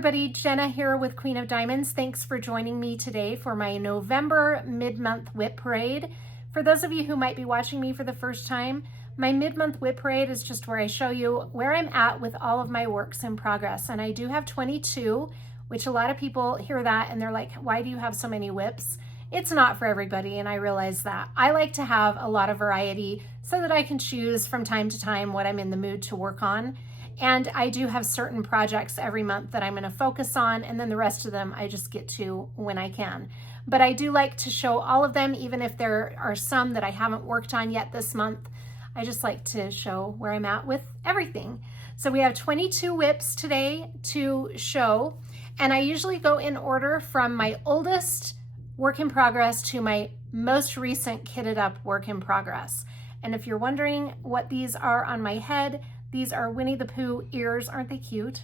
everybody, Jenna here with Queen of Diamonds. Thanks for joining me today for my November mid-month WIP parade. For those of you who might be watching me for the first time, my mid-month WIP parade is just where I show you where I'm at with all of my works in progress. And I do have 22, which a lot of people hear that and they're like, why do you have so many WIPs? It's not for everybody, and I realize that. I like to have a lot of variety so that I can choose from time to time what I'm in the mood to work on. And I do have certain projects every month that I'm going to focus on, and then the rest of them I just get to when I can. But I do like to show all of them, even if there are some that I haven't worked on yet this month. I just like to show where I'm at with everything. So we have 22 WIPs today to show, and I usually go in order from my oldest work in progress to my most recent kitted up work in progress. And if you're wondering what these are on my head, these are Winnie the Pooh ears. Aren't they cute?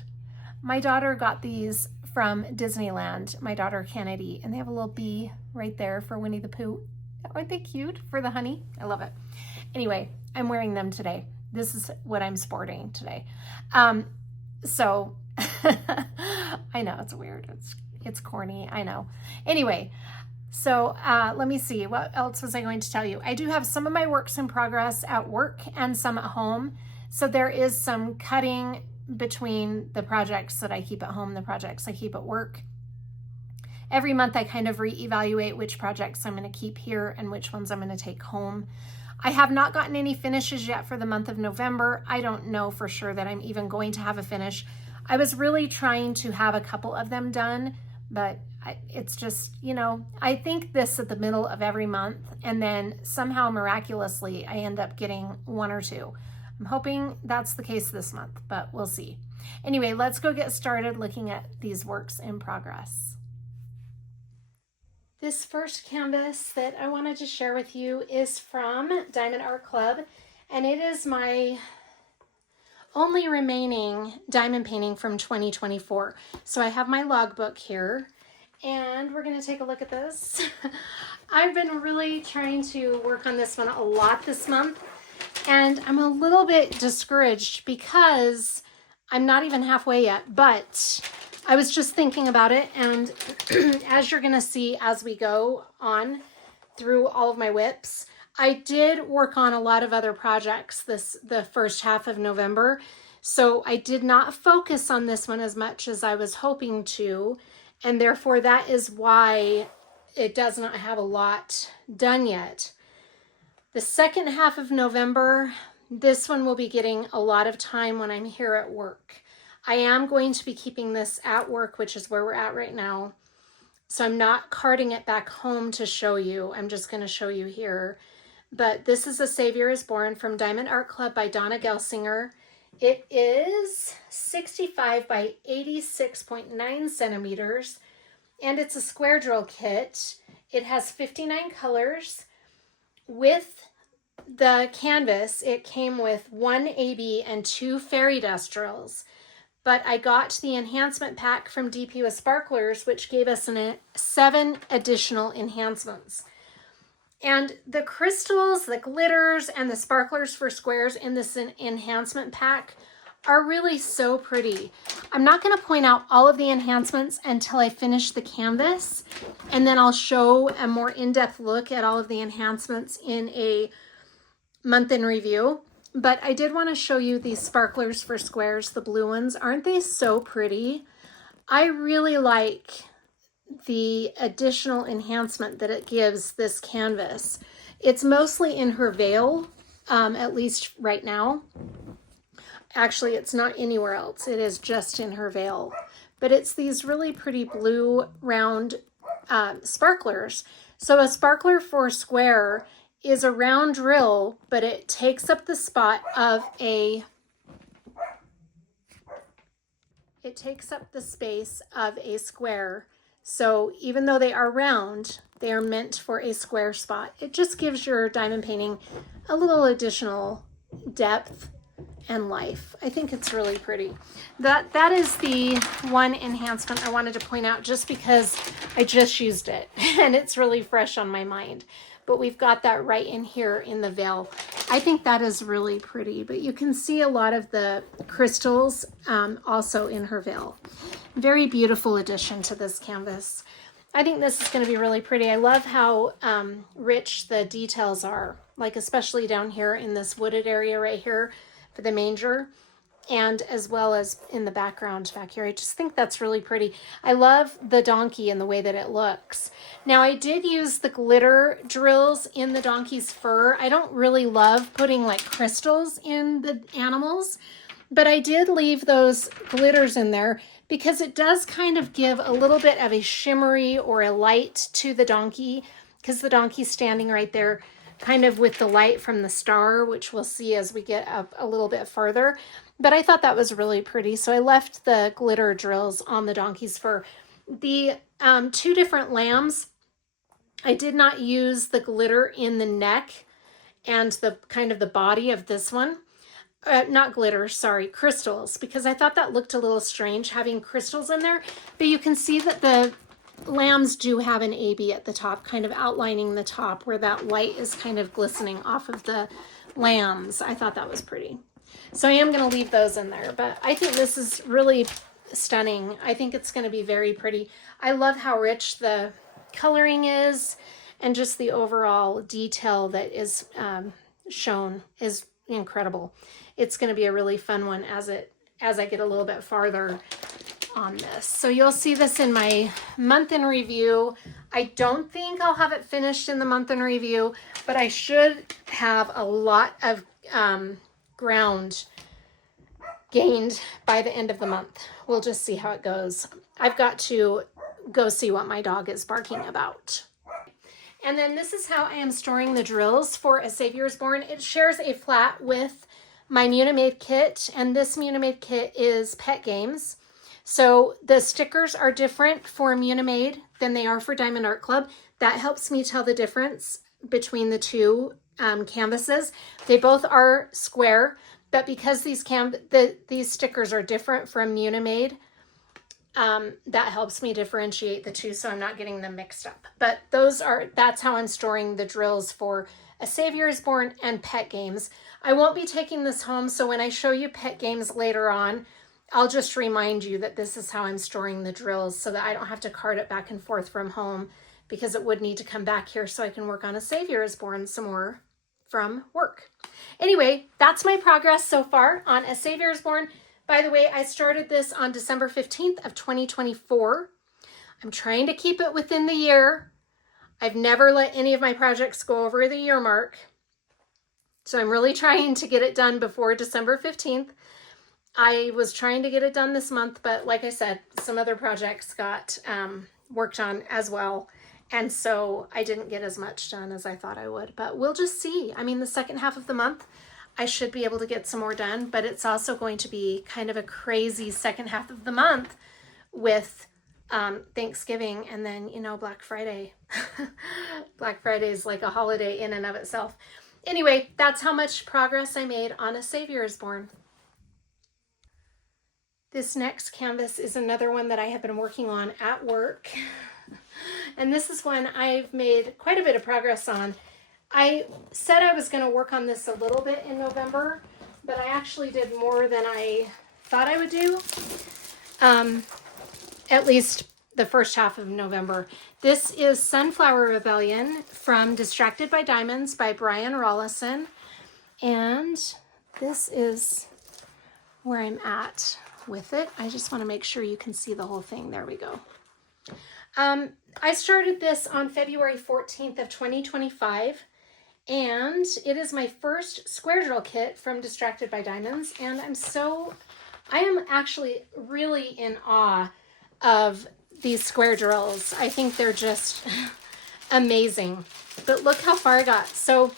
My daughter got these from Disneyland, my daughter Kennedy, and they have a little bee right there for Winnie the Pooh. Aren't they cute for the honey? I love it. Anyway, I'm wearing them today. This is what I'm sporting today. So I know it's weird. It's corny. I know. Anyway, so let me see. What else was I going to tell you? I do have some of my works in progress at work and some at home. So there is some cutting between the projects that I keep at home, the projects I keep at work. Every month I kind of reevaluate which projects I'm going to keep here and which ones I'm going to take home. I have not gotten any finishes yet for the month of November. I don't know for sure that I'm even going to have a finish. I was really trying to have a couple of them done, but it's just, you know, I think this at the middle of every month, and then somehow miraculously I end up getting one or two. I'm hoping that's the case this month, but we'll see. Anyway, let's go get started looking at these works in progress. This first canvas that I wanted to share with you is from Diamond Art Club, and it is my only remaining diamond painting from 2024. So I have my logbook here, and we're going to take a look at this. I've been really trying to work on this one a lot this month, and I'm a little bit discouraged because I'm not even halfway yet, but I was just thinking about it, and as you're going to see as we go on through all of my WIPs, I did work on a lot of other projects the first half of November, so I did not focus on this one as much as I was hoping to, and therefore that is why it does not have a lot done yet. The second half of November, this one will be getting a lot of time when I'm here at work. I am going to be keeping this at work, which is where we're at right now. So I'm not carting it back home to show you. I'm just going to show you here. But this is A Savior is Born from Diamond Art Club by Donna Gelsinger. It is 65 by 86.9 centimeters, and it's a square drill kit. It has 59 colors. With the canvas, it came with 1 AB and 2 fairy dust drills. But I got the enhancement pack from DP with Sparklers, which gave us 7 additional enhancements. And the crystals, the glitters, and the sparklers for squares in this enhancement pack are really so pretty. I'm not going to point out all of the enhancements until I finish the canvas, and then I'll show a more in-depth look at all of the enhancements in a month in review. But I did want to show you these sparklers for squares, the blue ones. Aren't they so pretty? I really like the additional enhancement that it gives this canvas. It's mostly in her veil, at least right now. Actually, it's not anywhere else. It is just in her veil. But it's these really pretty blue round sparklers. So a sparkler for a square is a round drill, but it takes up the spot of it takes up the space of a square. So even though they are round, they are meant for a square spot. It just gives your diamond painting a little additional depth and life. I think it's really pretty. That is the one enhancement I wanted to point out just because I just used it and it's really fresh on my mind. but we've got that right in here in the veil. I think that is really pretty, but you can see a lot of the crystals also in her veil. Very beautiful addition to this canvas. I think this is going to be really pretty. I love how rich the details are, like especially down here in this wooded area right here for the manger, and as well as in the background back here. I just think that's really pretty. I love the donkey and the way that it looks. Now I did use the glitter drills in the donkey's fur. I don't really love putting like crystals in the animals, but I did leave those glitters in there because it does kind of give a little bit of a shimmery or a light to the donkey, because the donkey's standing right there kind of with the light from the star, which we'll see as we get up a little bit further. But I thought that was really pretty, so I left the glitter drills on the donkey's fur. The two different lambs, I did not use the glitter in the neck and the kind of the body of this one. Not glitter, sorry, crystals, because I thought that looked a little strange having crystals in there. But you can see that the lambs do have an AB at the top, kind of outlining the top where that light is kind of glistening off of the lambs. I thought that was pretty. So I am going to leave those in there, but I think this is really stunning. I think it's going to be very pretty. I love how rich the coloring is, and just the overall detail that is shown is incredible. It's going to be a really fun one as I get a little bit farther on this. So you'll see this in my month in review. I don't think I'll have it finished in the month in review, but I should have a lot of ground gained by the end of the month. We'll just see how it goes. I've got to go see what my dog is barking about. And then this is how I am storing the drills for A Savior is Born. It shares a flat with my Munimade kit, and this Munimade kit is Pet Games. So the stickers are different for Munimade than they are for Diamond Art Club. That helps me tell the difference between the two canvases. They both are square, but because these stickers are different from Munimade, that helps me differentiate the two, so I'm not getting them mixed up. But that's how I'm storing the drills for A Savior is Born and Pet Games. I won't be taking this home, so when I show you Pet Games later on, I'll just remind you that this is how I'm storing the drills so that I don't have to cart it back and forth from home, because it would need to come back here so I can work on A Savior is Born some more from work. Anyway, that's my progress so far on A Savior is Born. By the way, I started this on December 15th of 2024. I'm trying to keep it within the year. I've never let any of my projects go over the year mark. So I'm really trying to get it done before December 15th. I was trying to get it done this month, but like I said, some other projects got worked on as well. And so I didn't get as much done as I thought I would, but we'll just see. I mean, the second half of the month, I should be able to get some more done, but it's also going to be kind of a crazy second half of the month with Thanksgiving and then, Black Friday. Black Friday is like a holiday in and of itself. Anyway, that's how much progress I made on A Savior is Born. This next canvas is another one that I have been working on at work. And this is one I've made quite a bit of progress on. I said I was going to work on this a little bit in November, but I actually did more than I thought I would do, at least the first half of November. This is Sunflower Rebellion from Distracted by Diamonds by Brian Rollison, and this is where I'm at with it. I just want to make sure you can see the whole thing. There we go. I started this on February 14th of 2025. And it is my first square drill kit from Distracted by Diamonds, and I am actually really in awe of these square drills. I think they're just amazing. But look how far I got. So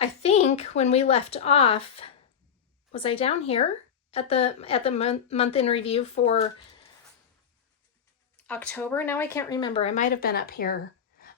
I think when we left off, was I down here at the month in review for October? Now I can't remember. I might have been up here.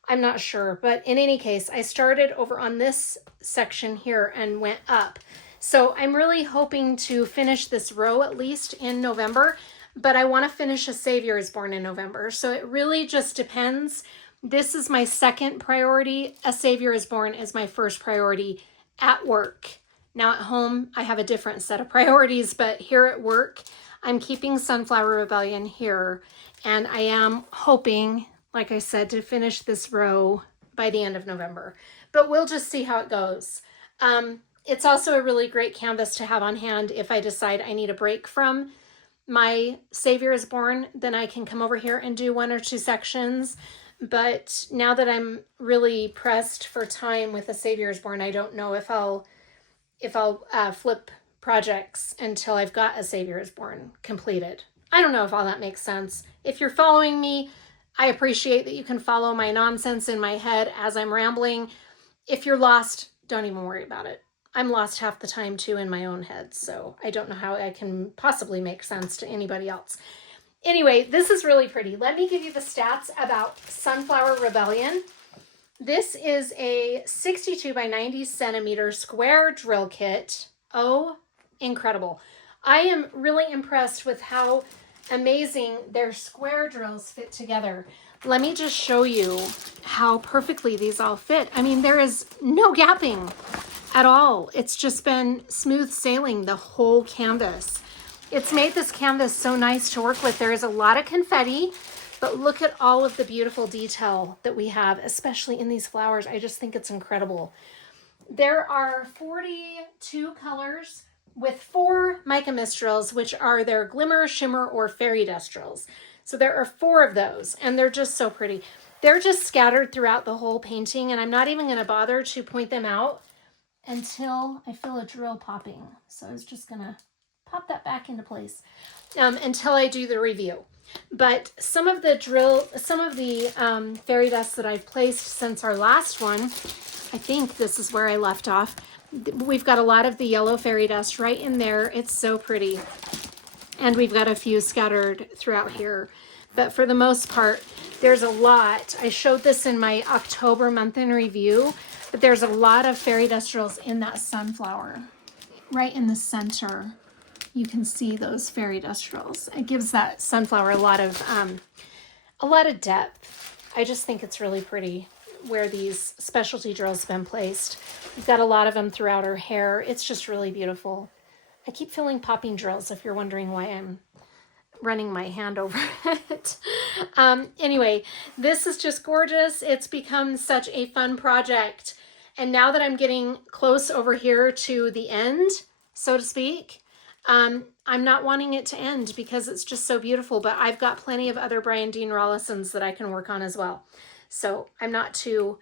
I'm not sure, but in any case, I started over on this section here and went up. So I'm really hoping to finish this row at least in November, but I want to finish A Savior is Born in November. So it really just depends This is my second priority. A Savior is Born is my first priority at work. Now at home, I have a different set of priorities, but here at work, I'm keeping Sunflower Rebellion here. And I am hoping, like I said, to finish this row by the end of November. But we'll just see how it goes. It's also a really great canvas to have on hand if I decide I need a break from my Savior is Born, then I can come over here and do 1 or 2 sections. But now that I'm really pressed for time with A Savior is Born, I don't know if I'll flip projects until I've got A Savior is Born completed. I don't know if all that makes sense. If you're following me, I appreciate that you can follow my nonsense in my head as I'm rambling. If you're lost, don't even worry about it. I'm lost half the time too in my own head, so I don't know how I can possibly make sense to anybody else. Anyway, this is really pretty. Let me give you the stats about Sunflower Rebellion. This is a 62 by 90 centimeter square drill kit. Oh, incredible. I am really impressed with how amazing their square drills fit together. Let me just show you how perfectly these all fit. I mean, there is no gapping at all. It's just been smooth sailing the whole canvas. It's made this canvas so nice to work with. There is a lot of confetti, but look at all of the beautiful detail that we have, especially in these flowers. I just think it's incredible. There are 42 colors with 4 mica mist drills, which are their glimmer, shimmer, or fairy dust drills. So there are 4 of those, and they're just so pretty. They're just scattered throughout the whole painting, and I'm not even going to bother to point them out until I feel a drill popping. So I was just going to pop that back into place until I do the review. But some of the fairy dust that I've placed since our last one, I think this is where I left off. We've got a lot of the yellow fairy dust right in there. It's so pretty. And we've got a few scattered throughout here. But for the most part, there's a lot. I showed this in my October month in review, but there's a lot of fairy dust drills in that sunflower. Right in the center, you can see those fairy dust drills. It gives that sunflower a lot of depth. I just think it's really pretty where these specialty drills have been placed. We've got a lot of them throughout her hair. It's just really beautiful. I keep feeling popping drills if you're wondering why I'm running my hand over it. Anyway, this is just gorgeous. It's become such a fun project. And now that I'm getting close over here to the end, so to speak, I'm not wanting it to end because it's just so beautiful, but I've got plenty of other Brian Dean Rollisons that I can work on as well. So I'm not too,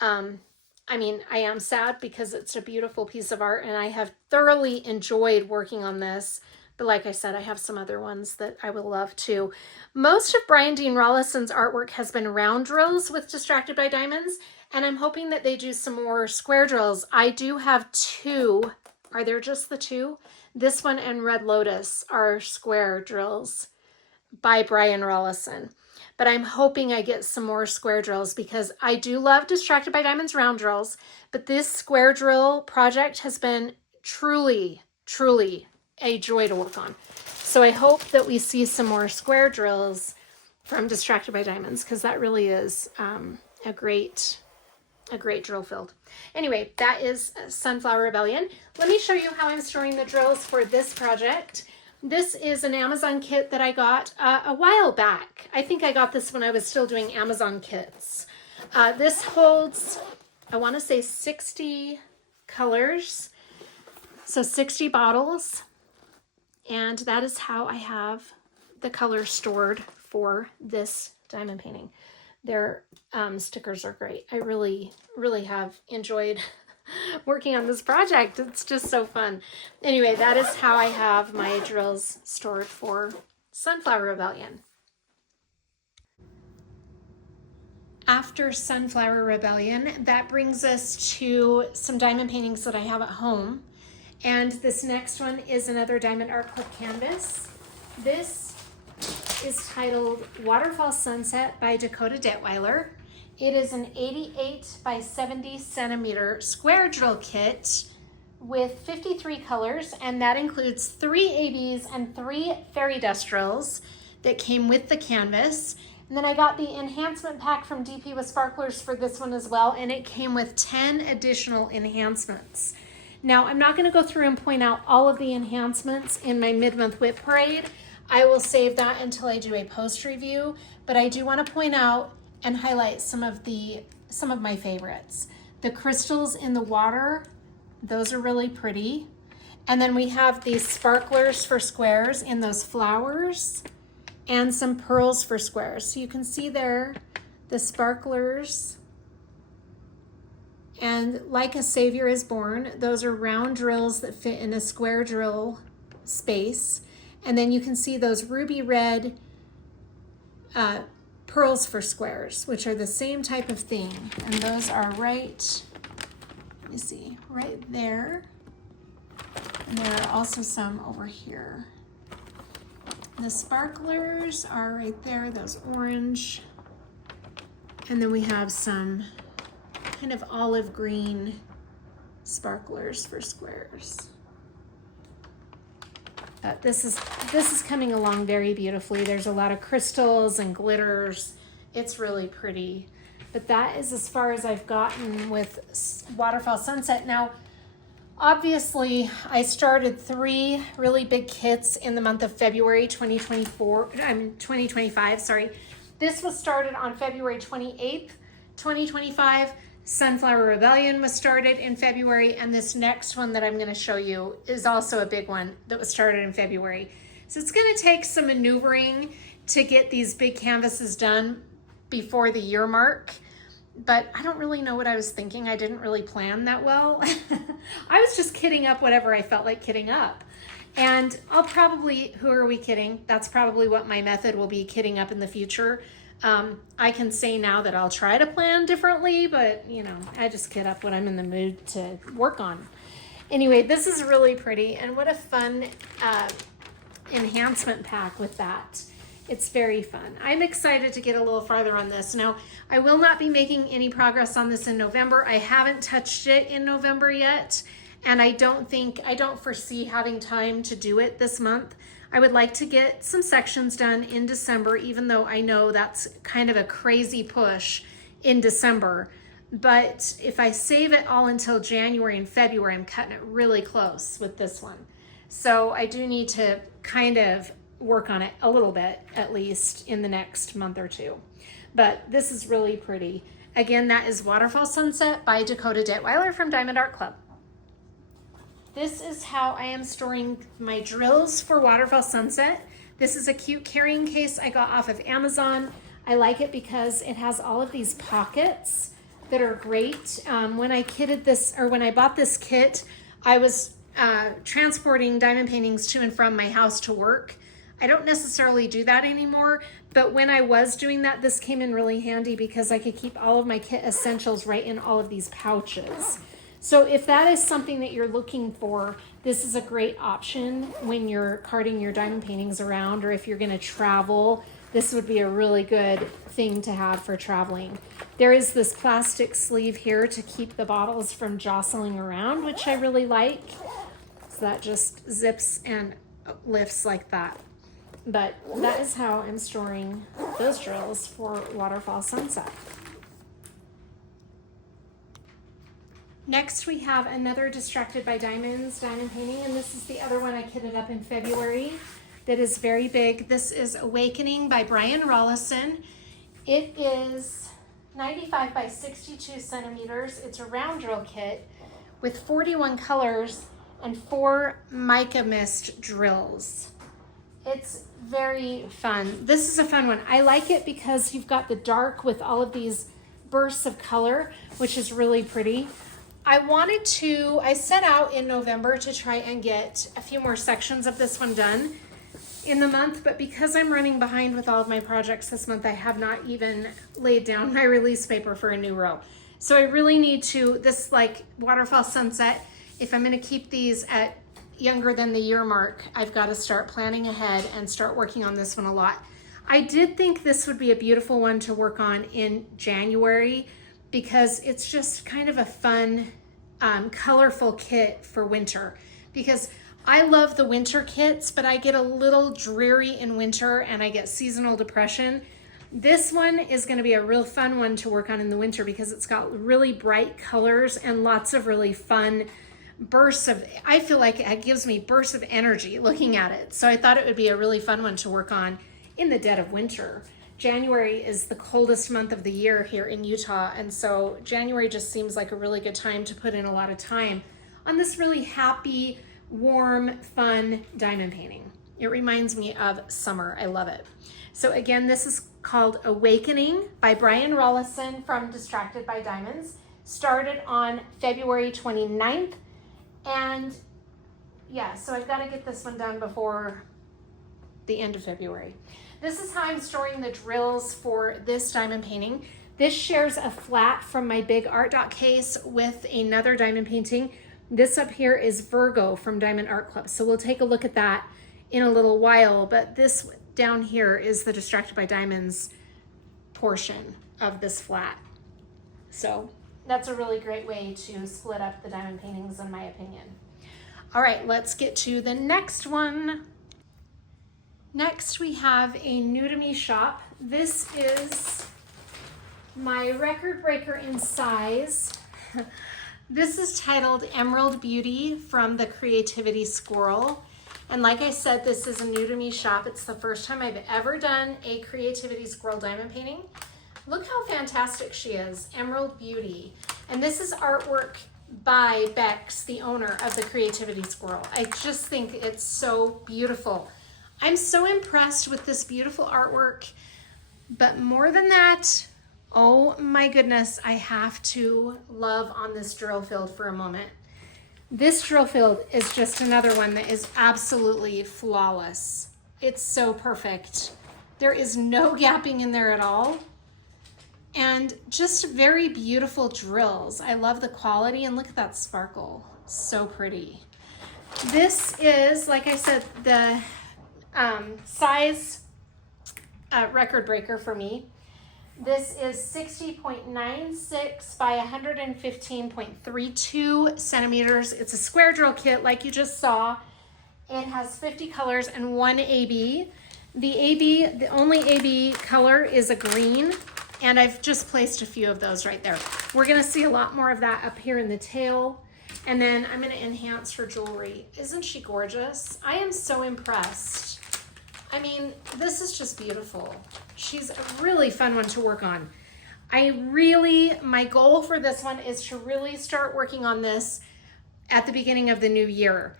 I mean, I am sad because it's a beautiful piece of art and I have thoroughly enjoyed working on this. But like I said, I have some other ones that I would love to. Most of Brian Dean Rollison's artwork has been round drills with Distracted by Diamonds, and I'm hoping that they do some more square drills. I do have 2. Are there just the 2? This one and Red Lotus are square drills by Brian Rollison. But I'm hoping I get some more square drills because I do love Distracted by Diamonds round drills, but this square drill project has been truly, truly a joy to work on. So I hope that we see some more square drills from Distracted by Diamonds because that really is a great drill field. Anyway, that is Sunflower Rebellion. Let me show you how I'm storing the drills for this project. This is an Amazon kit that I got a while back. I think I got this when I was still doing Amazon kits. This holds, I want to say 60 colors, so 60 bottles. And that is how I have the colors stored for this diamond painting. Their stickers are great. I really, really have enjoyed working on this project. It's just so fun. Anyway, that is how I have my drills stored for Sunflower Rebellion. After Sunflower Rebellion, that brings us to some diamond paintings that I have at home. And this next one is another Diamond Art Club canvas. This is titled Waterfall Sunset by Dakota Detweiler. It is an 88 by 70 centimeter square drill kit with 53 colors, and that includes 3 ABs and 3 fairy dust drills that came with the canvas. And then I got the enhancement pack from DP with sparklers for this one as well, and it came with 10 additional enhancements. Now, I'm not going to go through and point out all of the enhancements in my mid-month WIP parade. I will save that until I do a post review, but I do want to point out and highlight some of my favorites. The crystals in the water, those are really pretty. And then we have these sparklers for squares in those flowers and some pearls for squares. So you can see there the sparklers. And like a Savior is Born, those are round drills that fit in a square drill space. And then you can see those ruby red pearls for squares, which are the same type of thing. And those are right, let me see, right there. And there are also some over here. The sparklers are right there, those orange. And then we have some kind of olive green sparklers for squares. This is coming along very beautifully. There's a lot of crystals and glitters. It's really pretty. But that is as far as I've gotten with Waterfall Sunset. Now, obviously, I started 3 really big kits in the month of February 2025, sorry. This was started on February 28th, 2025. Sunflower Rebellion was started in February, and this next one that I'm going to show you is also a big one that was started in February. So it's going to take some maneuvering to get these big canvases done before the year mark, but I don't really know what I was thinking. I didn't really plan that well. I was just kitting up whatever I felt like kitting up. And I'll probably, who are we kidding? That's probably what my method will be, kitting up in the future. I can say now that I'll try to plan differently, but you know, I just kit up what I'm in the mood to work on. Anyway, this is really pretty, and what a fun enhancement pack with that. It's very fun. I'm excited to get a little farther on this. Now, I will not be making any progress on this in November. I haven't touched it in November yet, and I don't foresee having time to do it this month. I would like to get some sections done in December, even though I know that's kind of a crazy push in December. But if I save it all until January and February, I'm cutting it really close with this one. So I do need to kind of work on it a little bit, at least in the next month or two. But this is really pretty. Again, that is Waterfall Sunset by Dakota Detweiler from Diamond Art Club. This is how I am storing my drills for Waterfall Sunset. This is a cute carrying case I got off of Amazon. I like it because it has all of these pockets that are great. When I kitted this, or when I bought this kit, I was transporting diamond paintings to and from my house to work. I don't necessarily do that anymore, but when I was doing that, this came in really handy because I could keep all of my kit essentials right in all of these pouches. So if that is something that you're looking for, this is a great option when you're carting your diamond paintings around, or if you're going to travel, this would be a really good thing to have for traveling. There is this plastic sleeve here to keep the bottles from jostling around, which I really like. So that just zips and lifts like that. But that is how I'm storing those drills for Waterfall Sunset. Next, we have another Distracted by Diamonds diamond painting, and this is the other one I kitted up in February that is very big. This is Awakening by Brian Rollison. It is 95 by 62 centimeters. It's a round drill kit with 41 colors and 4 mica mist drills. It's very fun. This is a fun one. I like it because you've got the dark with all of these bursts of color, which is really pretty. I set out in November to try and get a few more sections of this one done in the month, but because I'm running behind with all of my projects this month, I have not even laid down my release paper for a new row. So I really need to, this like Waterfall Sunset, if I'm gonna keep these at younger than the year mark, I've got to start planning ahead and start working on this one a lot. I did think this would be a beautiful one to work on in January because it's just kind of a fun, colorful kit for winter. Because I love the winter kits, but I get a little dreary in winter and I get seasonal depression. This one is going to be a real fun one to work on in the winter because it's got really bright colors and lots of really fun bursts of, I feel like it gives me bursts of energy looking at it. So I thought it would be a really fun one to work on in the dead of winter. January is the coldest month of the year here in Utah, and so January just seems like a really good time to put in a lot of time on this really happy, warm, fun diamond painting. It reminds me of summer. I love it. So again, this is called Awakening by Brian Rollison from Distracted by Diamonds. Started on February 29th, and yeah, so I've got to get this one done before the end of February. This is how I'm storing the drills for this diamond painting. This shares a flat from my big art dot case with another diamond painting. This up here is Virgo from Diamond Art Club. So we'll take a look at that in a little while, but this down here is the Distracted by Diamonds portion of this flat. So that's a really great way to split up the diamond paintings in my opinion. All right, let's get to the next one. Next, we have a new to me shop. This is my record breaker in size. This is titled Emerald Beauty from the Creativity Squirrel. And like I said, this is a new to me shop. It's the first time I've ever done a Creativity Squirrel diamond painting. Look how fantastic she is, Emerald Beauty. And this is artwork by Bex, the owner of the Creativity Squirrel. I just think it's so beautiful. I'm so impressed with this beautiful artwork, but more than that, oh my goodness, I have to love on this drill field for a moment. This drill field is just another one that is absolutely flawless. It's so perfect. There is no gapping in there at all. And just very beautiful drills. I love the quality, and look at that sparkle. So pretty. This is, like I said, the size record breaker for me. This is 60.96 by 115.32 centimeters. It's a square drill kit like you just saw. It has 50 colors and one AB. The only AB color is a green, and I've just placed a few of those right there. We're gonna see a lot more of that up here in the tail, and then I'm gonna enhance her jewelry. Isn't she gorgeous? I am so impressed. I mean, this is just beautiful. She's a really fun one to work on. My goal for this one is to really start working on this at the beginning of the new year.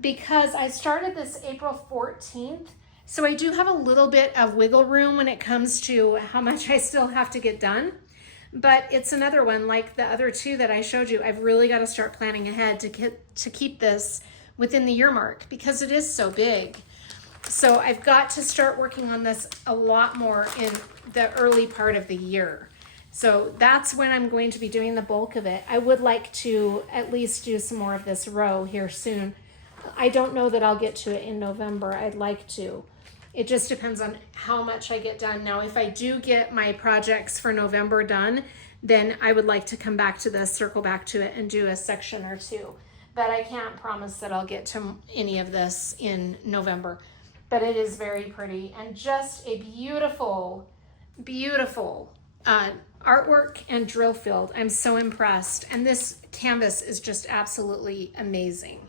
Because I started this April 14th, so I do have a little bit of wiggle room when it comes to how much I still have to get done. But it's another one, like the other two that I showed you, I've really got to start planning ahead to keep this within the year mark because it is so big. So I've got to start working on this a lot more in the early part of the year. So that's when I'm going to be doing the bulk of it. I would like to at least do some more of this row here soon. I don't know that I'll get to it in November. I'd like to. It just depends on how much I get done. Now, if I do get my projects for November done, then I would like to come back to this, circle back to it, and do a section or two. But I can't promise that I'll get to any of this in November. But it is very pretty and just a beautiful, beautiful artwork and drill field. I'm so impressed. And this canvas is just absolutely amazing.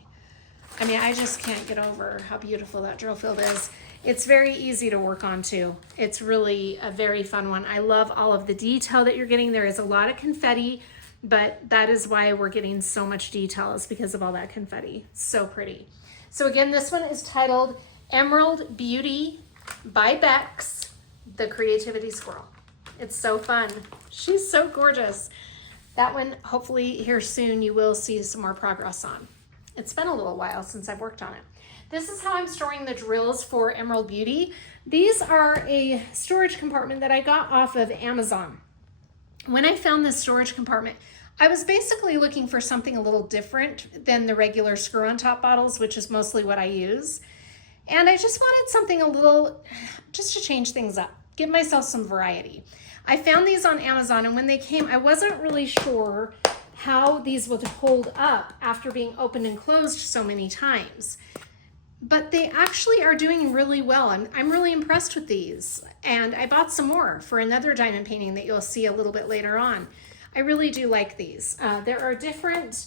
I mean, I just can't get over how beautiful that drill field is. It's very easy to work on too. It's really a very fun one. I love all of the detail that you're getting. There is a lot of confetti, but that is why we're getting so much detail, is because of all that confetti. So pretty. So again, this one is titled Emerald Beauty by Bex, the Creativity Squirrel. It's so fun. She's so gorgeous. That one, hopefully here soon, you will see some more progress on. It's been a little while since I've worked on it. This is how I'm storing the drills for Emerald Beauty. These are a storage compartment that I got off of Amazon. When I found this storage compartment, I was basically looking for something a little different than the regular screw-on top bottles, which is mostly what I use. And I just wanted something a little, just to change things up, give myself some variety. I found these on Amazon, and when they came, I wasn't really sure how these would hold up after being opened and closed so many times. But they actually are doing really well. I'm really impressed with these. And I bought some more for another diamond painting that you'll see a little bit later on. I really do like these. There are different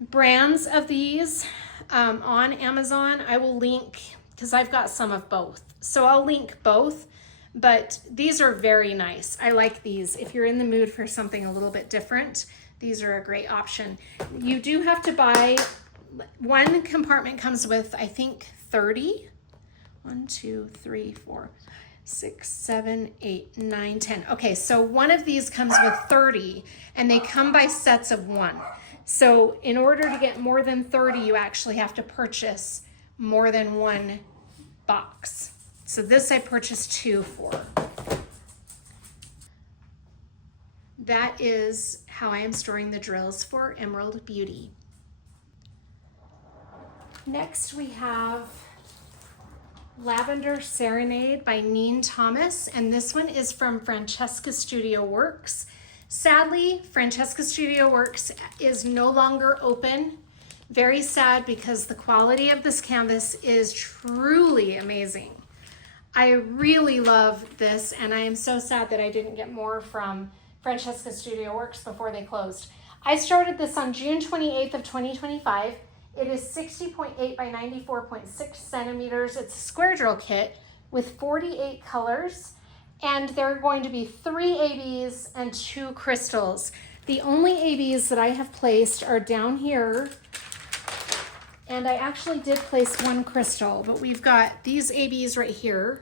brands of these on Amazon. I will link, because I've got some of both. So I'll link both, but these are very nice. I like these. If you're in the mood for something a little bit different, these are a great option. You do have to buy, one compartment comes with, I think, 30. 1, 2, 3, 4, 6, 7, 8, 9, 10. Okay, so one of these comes with 30, and they come by sets of 1. So in order to get more than 30, you actually have to purchase more than 1 box. So this I purchased 2 for. That is how I am storing the drills for Emerald Beauty. Next we have Lavender Serenade by Neen Thomas, and this one is from Francesca Studio Works. Sadly, Francesca Studio Works is no longer open. Very sad, because the quality of this canvas is truly amazing. I really love this, and I am so sad that I didn't get more from Francesca Studio Works before they closed. I started this on June 28th of 2025. It is 60.8 by 94.6 centimeters. It's a square drill kit with 48 colors, and there are going to be 3 ABs and 2 crystals. The only ABs that I have placed are down here, and I actually did place 1 crystal, but we've got these ABs right here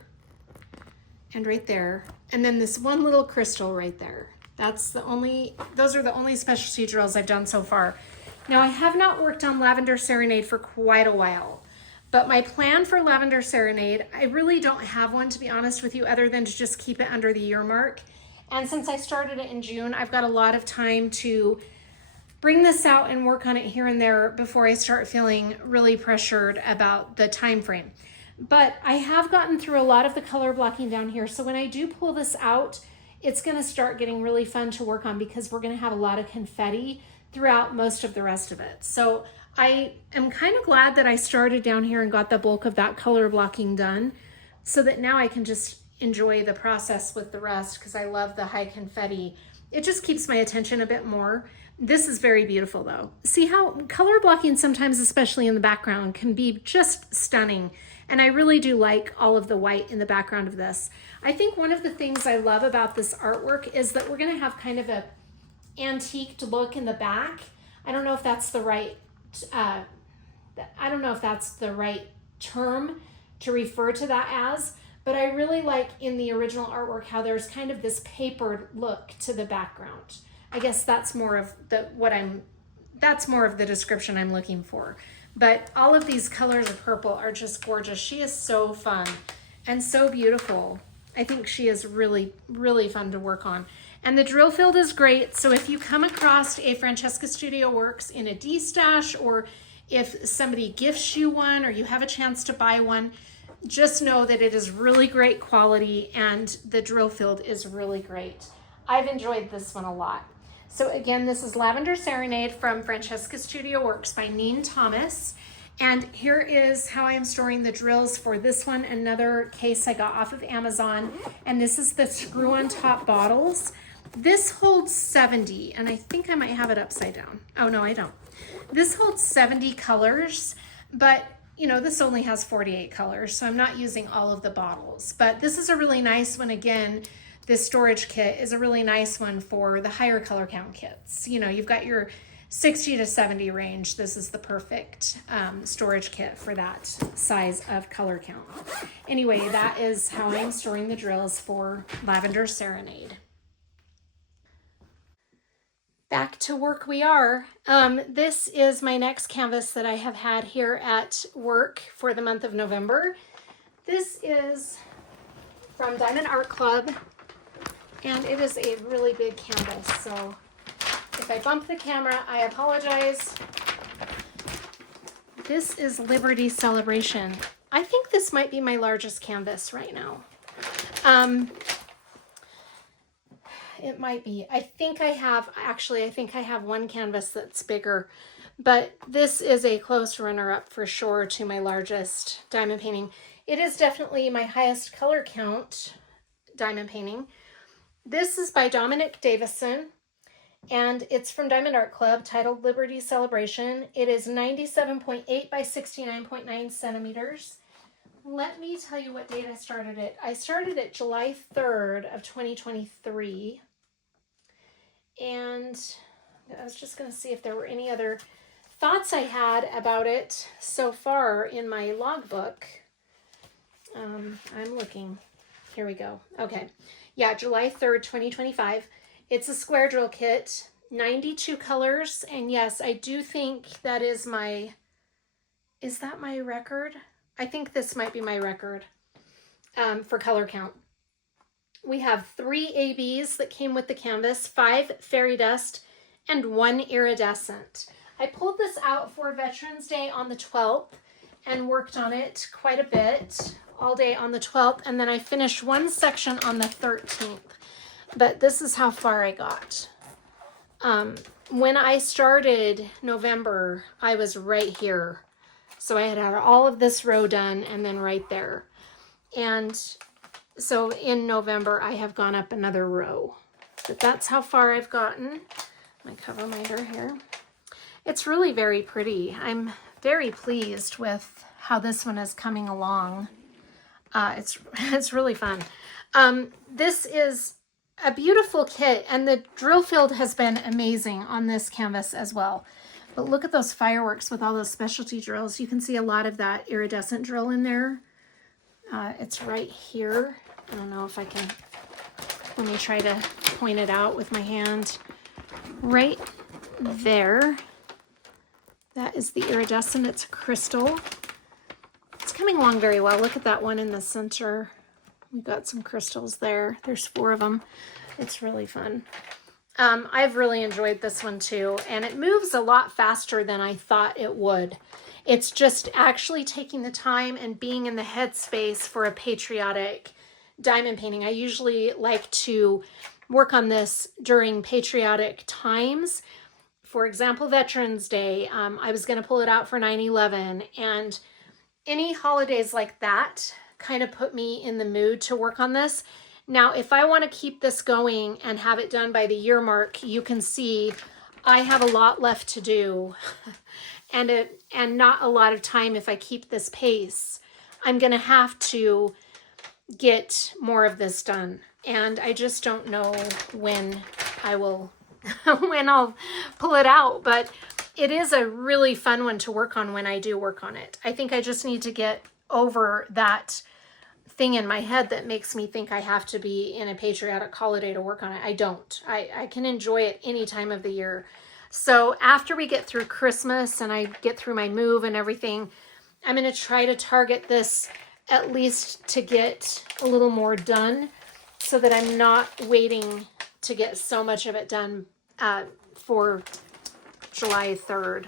and right there, and then this one little crystal right there. Those are the only specialty drills I've done so far. Now, I have not worked on Lavender Serenade for quite a while, but my plan for Lavender Serenade, I really don't have one, to be honest with you, other than to just keep it under the year mark. And since I started it in June, I've got a lot of time to bring this out and work on it here and there before I start feeling really pressured about the time frame. But I have gotten through a lot of the color blocking down here, so when I do pull this out, it's going to start getting really fun to work on, because we're going to have a lot of confetti throughout most of the rest of it. So I am kind of glad that I started down here and got the bulk of that color blocking done, so that now I can just enjoy the process with the rest, because I love the high confetti. It just keeps my attention a bit more. This is very beautiful though. See how color blocking sometimes, especially in the background, can be just stunning. And I really do like all of the white in the background of this. I think one of the things I love about this artwork is that we're gonna have kind of a antiqued look in the back. I don't know if that's the right, term to refer to that as, but I really like in the original artwork how there's kind of this papered look to the background. I guess that's more of the description I'm looking for. But all of these colors of purple are just gorgeous. She is so fun and so beautiful. I think she is really, really fun to work on. And the drill field is great. So if you come across a Francesca Studio Works in a D-stash, or if somebody gifts you one, or you have a chance to buy one, just know that it is really great quality and the drill field is really great. I've enjoyed this one a lot. So again, this is Lavender Serenade from Francesca Studio Works by Neen Thomas. And here is how I am storing the drills for this one, another case I got off of Amazon. And this is the screw-on top bottles. This holds 70, and I think I might have it upside down. Oh no, I don't. This holds 70 colors, but you know, this only has 48 colors, so I'm not using all of the bottles. But this is a really nice one. Again, this storage kit is a really nice one for the higher color count kits. You know, you've got your 60 to 70 range. This is the perfect storage kit for that size of color count. Anyway, that is how I'm storing the drills for Lavender Serenade. Back to work we are. This is my next canvas that I have had here at work for the month of November. This is from Diamond Art Club, and it is a really big canvas, so if I bump the camera, I apologize. This is Liberty Celebration. I think this might be my largest canvas right now. It might be. I think I have one canvas that's bigger, but this is a close runner-up for sure to my largest diamond painting. It is definitely my highest color count diamond painting. This is by Dominic Davison, and it's from Diamond Art Club, titled Liberty Celebration. It is 97.8 by 69.9 centimeters. Let me tell you what date I started it. I started it July 3rd of 2023. And I was just going to see if there were any other thoughts I had about it so far in my logbook. I'm looking. Here we go. Okay. Yeah, July 3rd, 2025. It's a square drill kit, 92 colors. And yes, I do think that is that my record? I think this might be my record for color count. We have 3 ABs that came with the canvas, 5 fairy dust, and 1 iridescent. I pulled this out for Veterans Day on the 12th and worked on it quite a bit all day on the 12th, and then I finished one section on the 13th. But this is how far I got. When I started November, I was right here. So I had all of this row done and then right there. And so in November, I have gone up another row. But that's how far I've gotten. My cover minder here. It's really very pretty. I'm very pleased with how this one is coming along. It's really fun. This is a beautiful kit, and the drill field has been amazing on this canvas as well. But look at those fireworks with all those specialty drills. You can see a lot of that iridescent drill in there. It's right here. I don't know if I can, let me try to point it out with my hand. Right there. That is the iridescent. It's a crystal. It's coming along very well. Look at that one in the center. We've got some crystals there. There's 4 of them. It's really fun. I've really enjoyed this one too, and it moves a lot faster than I thought it would. It's just actually taking the time and being in the headspace for a patriotic diamond painting. I usually like to work on this during patriotic times. For example, Veterans Day. I was going to pull it out for 9/11, and any holidays like that kind of put me in the mood to work on this. Now, if I want to keep this going and have it done by the year mark, you can see I have a lot left to do and not a lot of time. If I keep this pace, I'm going to have to get more of this done. And I just don't know when I will, when I'll pull it out, but it is a really fun one to work on when I do work on it. I think I just need to get over that thing in my head that makes me think I have to be in a patriotic holiday to work on it. I don't. I can enjoy it any time of the year. So after we get through Christmas and I get through my move and everything, I'm going to try to target this at least to get a little more done so that I'm not waiting to get so much of it done for July 3rd.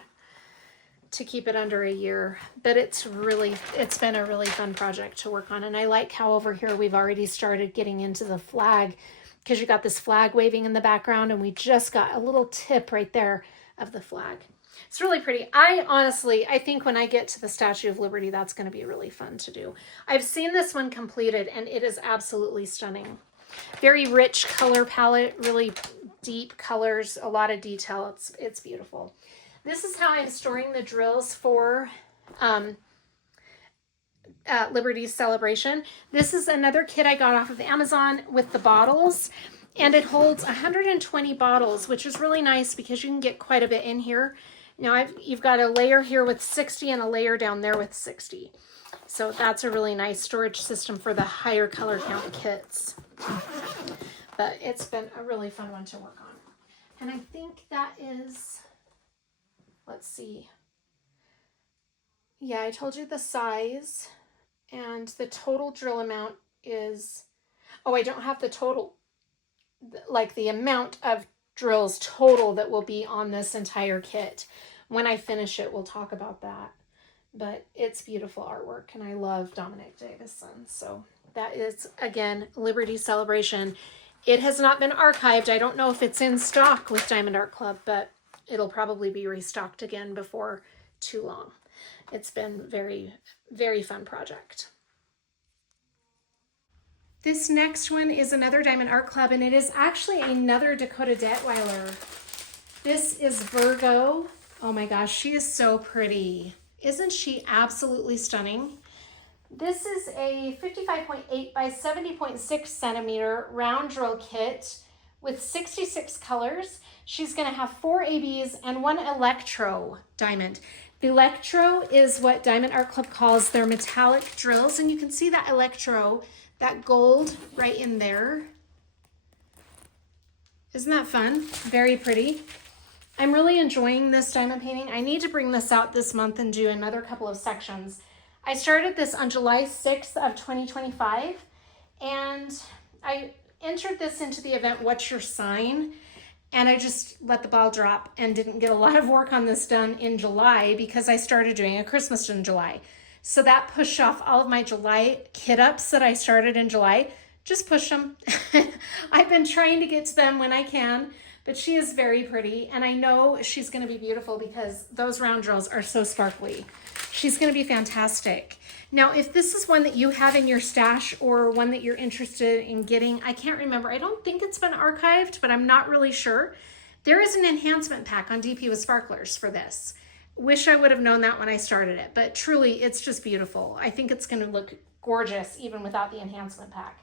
To keep it under a year. But it's been a really fun project to work on. And I like how over here we've already started getting into the flag, because you got this flag waving in the background, and we just got a little tip right there of the flag. It's really pretty. I think when I get to the Statue of Liberty, that's going to be really fun to do. I've seen this one completed, and it is absolutely stunning. Very rich color palette, really deep colors, a lot of detail. It's beautiful. This is how I'm storing the drills for Liberty's Celebration. This is another kit I got off of Amazon with the bottles, and it holds 120 bottles, which is really nice because you can get quite a bit in here. Now you've got a layer here with 60 and a layer down there with 60. So that's a really nice storage system for the higher color count kits. But it's been a really fun one to work on. And I think that is... Let's see. Yeah, I told you the size, and the total drill amount is, oh, I don't have the total, like the amount of drills total that will be on this entire kit. When I finish it, we'll talk about that. But it's beautiful artwork, and I love Dominic Davison. So that is, again, Liberty Celebration. It has not been archived. I don't know if it's in stock with Diamond Art Club, but it'll probably be restocked again before too long. It's been very, very fun project. This next one is another Diamond Art Club, and it is actually another Dakota Detweiler. This is Virgo. Oh my gosh, she is so pretty. Isn't she absolutely stunning? This is a 55.8 by 70.6 centimeter round drill kit with 66 colors. She's going to have 4 ABs and 1 electro diamond. The electro is what Diamond Art Club calls their metallic drills, and you can see that electro, that gold right in there. Isn't that fun? Very pretty. I'm really enjoying this diamond painting. I need to bring this out this month and do another couple of sections. I started this on July 6th of 2025, and I entered this into the event What's Your Sign, and I just let the ball drop and didn't get a lot of work on this done in July because I started doing a Christmas in July. So that pushed off all of my July kit ups that I started in July. Just push them. I've been trying to get to them when I can, but she is very pretty, and I know she's going to be beautiful because those round drills are so sparkly. She's going to be fantastic. Now, if this is one that you have in your stash or one that you're interested in getting, I can't remember. I don't think it's been archived, but I'm not really sure. There is an enhancement pack on DP with Sparklers for this. Wish I would have known that when I started it, but truly, it's just beautiful. I think it's going to look gorgeous even without the enhancement pack.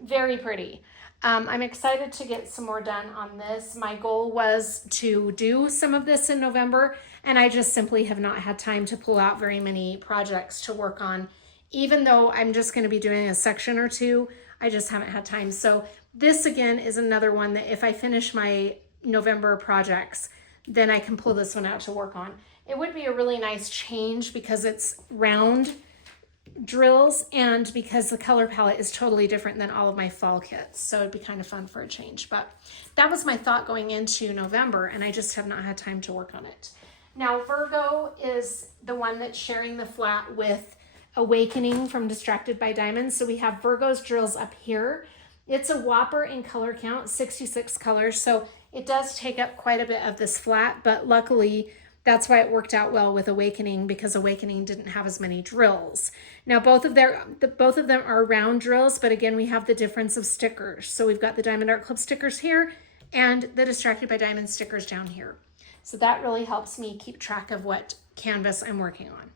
Very pretty. I'm excited to get some more done on this. My goal was to do some of this in November, and I just simply have not had time to pull out very many projects to work on. Even though I'm just going to be doing a section or two, I just haven't had time. So this again is another one that if I finish my November projects, then I can pull this one out to work on. It would be a really nice change because it's round drills and because the color palette is totally different than all of my fall kits. So it'd be kind of fun for a change. But that was my thought going into November, and I just have not had time to work on it. Now, Virgo is the one that's sharing the flat with Awakening from Distracted by Diamonds. So we have Virgo's drills up here. It's a whopper in color count, 66 colors. So it does take up quite a bit of this flat, but luckily that's why it worked out well with Awakening, because Awakening didn't have as many drills. Now, both of them are round drills, but again, we have the difference of stickers. So we've got the Diamond Art Club stickers here and the Distracted by Diamonds stickers down here. So that really helps me keep track of what canvas I'm working on.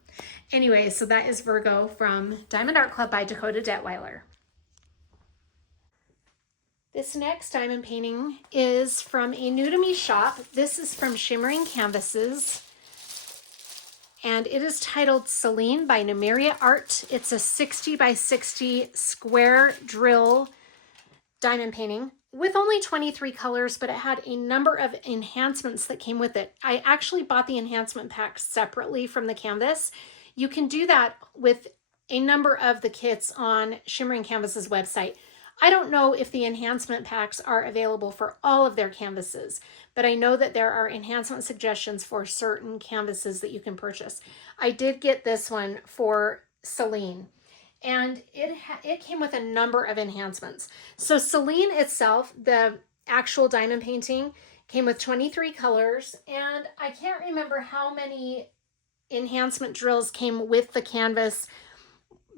Anyway, so that is Virgo from Diamond Art Club by Dakota Detweiler. This next diamond painting is from a new to me shop. This is from Shimmering Canvases, and it is titled Seline by Numeriia Art. It's a 60 by 60 square drill diamond painting with only 23 colors, but it had a number of enhancements that came with it. I actually bought the enhancement pack separately from the canvas. You can do that with a number of the kits on Shimmering Canvases website. I don't know if the enhancement packs are available for all of their canvases, but I know that there are enhancement suggestions for certain canvases that you can purchase. I did get this one for Seline, and it came with a number of enhancements. So Seline itself, the actual diamond painting, came with 23 colors, and I can't remember how many enhancement drills came with the canvas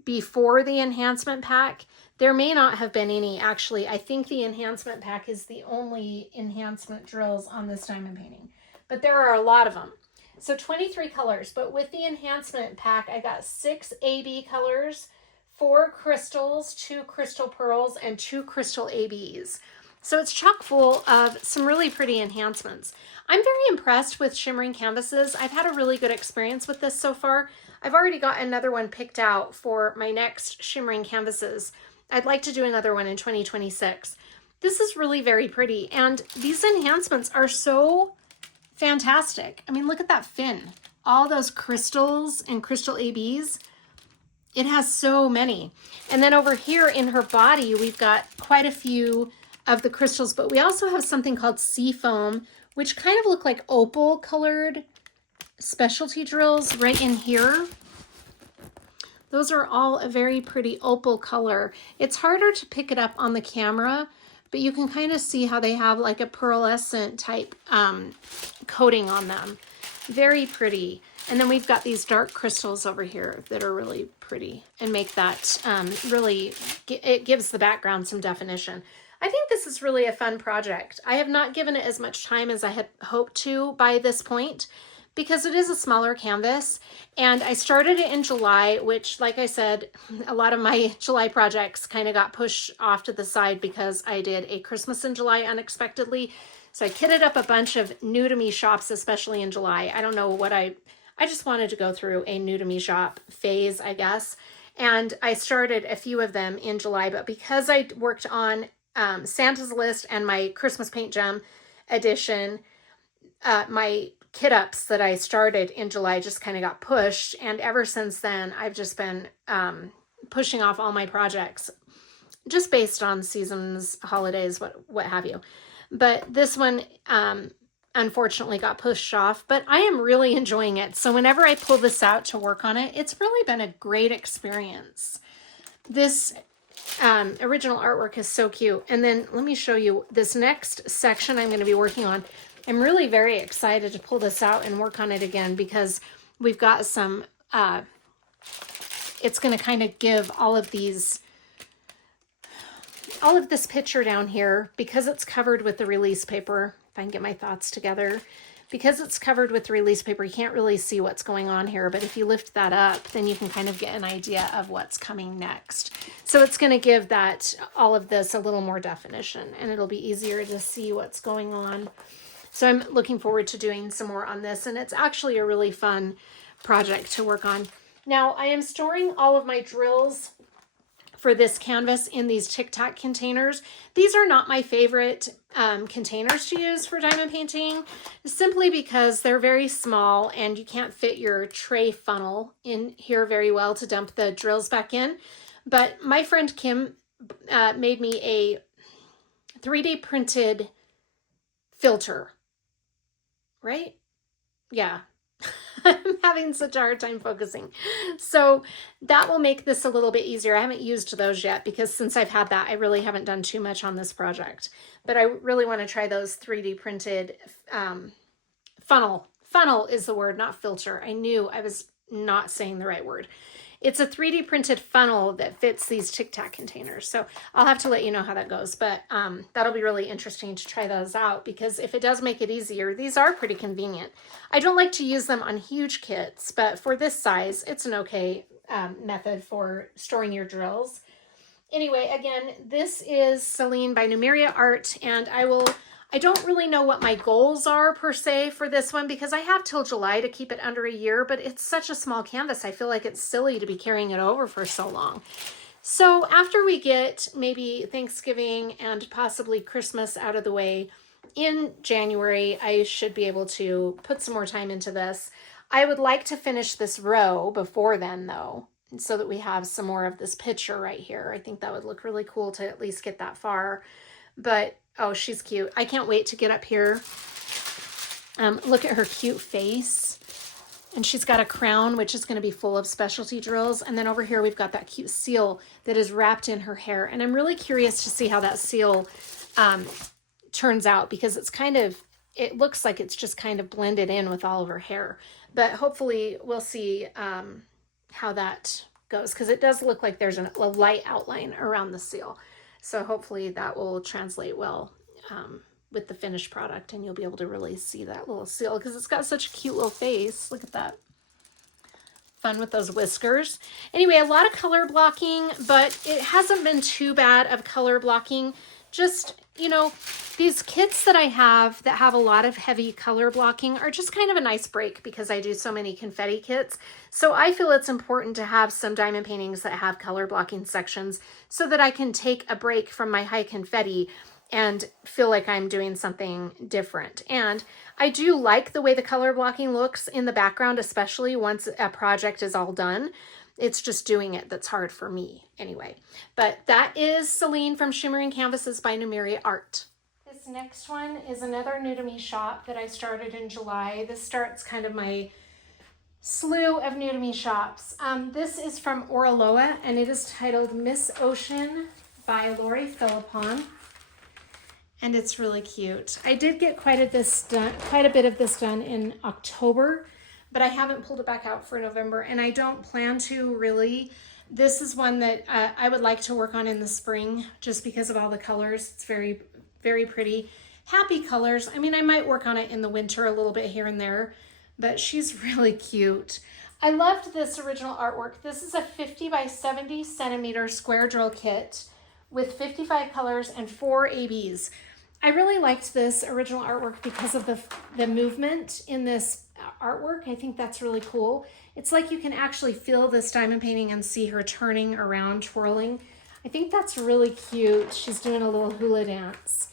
before the enhancement pack. There may not have been any, actually. I think the enhancement pack is the only enhancement drills on this diamond painting, but there are a lot of them. So 23 colors, but with the enhancement pack, I got 6 AB colors, 4 crystals, 2 crystal pearls, and 2 crystal ABs. So it's chock full of some really pretty enhancements. I'm very impressed with Shimmering Canvases. I've had a really good experience with this so far. I've already got another one picked out for my next Shimmering Canvases. I'd like to do another one in 2026. This is really very pretty, and these enhancements are so fantastic. I mean, look at that fin. All those crystals and crystal ABs. It has so many. And then over here in her body, we've got quite a few of the crystals, but we also have something called sea foam, which kind of look like opal colored specialty drills right in here. Those are all a very pretty opal color. It's harder to pick it up on the camera, but you can kind of see how they have like a pearlescent type coating on them. Very pretty. And then we've got these dark crystals over here that are really pretty and make that it gives the background some definition. I think this is really a fun project. I have not given it as much time as I had hoped to by this point because it is a smaller canvas, and I started it in July, which, like I said, a lot of my July projects kind of got pushed off to the side because I did a Christmas in July unexpectedly. So I kitted up a bunch of new to me shops, especially in July. I don't know what I just wanted to go through a new to me shop phase, I guess. And I started a few of them in July, but because I worked on Santa's List and my Christmas Paint Gem edition, my kit ups that I started in July just kind of got pushed. And ever since then, I've just been pushing off all my projects just based on seasons, holidays, what have you. But this one, unfortunately got pushed off, but I am really enjoying it. So whenever I pull this out to work on it, it's really been a great experience. This original artwork is so cute. And then let me show you this next section I'm going to be working on. I'm really very excited to pull this out and work on it again because we've got some, it's going to kind of give all of this picture down here, because it's covered with the release paper. If I can get my thoughts together, because it's covered with release paper, you can't really see what's going on here, but if you lift that up, then you can kind of get an idea of what's coming next. So it's going to give all of this a little more definition, and it'll be easier to see what's going on. So I'm looking forward to doing some more on this, and it's actually a really fun project to work on. Now I am storing all of my drills for this canvas in these Tic Tac containers. These are not my favorite containers to use for diamond painting, simply because they're very small and you can't fit your tray funnel in here very well to dump the drills back in. But my friend Kim made me a 3D printed filter, right? Yeah. I'm having such a hard time focusing. So that will make this a little bit easier. I haven't used those yet because since I've had that, I really haven't done too much on this project. But I really want to try those 3D printed funnel. Funnel is the word, not filter. I knew I was not saying the right word. It's a 3D printed funnel that fits these Tic Tac containers. So I'll have to let you know how that goes. But that'll be really interesting to try those out, because if it does make it easier, these are pretty convenient. I don't like to use them on huge kits, but for this size, it's an okay method for storing your drills. Anyway, again, this is Seline by Numeriia Art, and I don't really know what my goals are per se for this one, because I have till July to keep it under a year, but it's such a small canvas. I feel like it's silly to be carrying it over for so long. So after we get maybe Thanksgiving and possibly Christmas out of the way in January, I should be able to put some more time into this. I would like to finish this row before then though, so that we have some more of this picture right here. I think that would look really cool to at least get that far. But oh, she's cute. I can't wait to get up here. Look at her cute face. And she's got a crown, which is going to be full of specialty drills. And then over here, we've got that cute seal that is wrapped in her hair. And I'm really curious to see how that seal turns out, because it looks like it's just kind of blended in with all of her hair. But hopefully we'll see how that goes, because it does look like there's a light outline around the seal. So hopefully that will translate well with the finished product, and you'll be able to really see that little seal, because it's got such a cute little face. Look at that. Fun with those whiskers. Anyway, a lot of color blocking, but it hasn't been too bad of color blocking. Just, you know, these kits that I have that have a lot of heavy color blocking are just kind of a nice break, because I do so many confetti kits. So I feel it's important to have some diamond paintings that have color blocking sections so that I can take a break from my high confetti and feel like I'm doing something different. And I do like the way the color blocking looks in the background, especially once a project is all done. It's just doing it that's hard for me anyway. But that is Seline from Shimmering Canvases by Numeriia Art. This next one is another new to me shop that I started in July. This starts kind of my slew of new to me shops. This is from Oraloa, and it is titled Miss Ocean by Lori Philippon. And it's really cute. I did get quite a bit of this done in October, but I haven't pulled it back out for November, and I don't plan to really. This is one that I would like to work on in the spring just because of all the colors. It's very, very pretty. Happy colors. I mean, I might work on it in the winter a little bit here and there, but she's really cute. I loved this original artwork. This is a 50 by 70 centimeter square drill kit with 55 colors and 4 ABs. I really liked this original artwork because of the movement in this artwork. I think that's really cool. It's like you can actually feel this diamond painting and see her turning around, twirling. I think that's really cute. She's doing a little hula dance,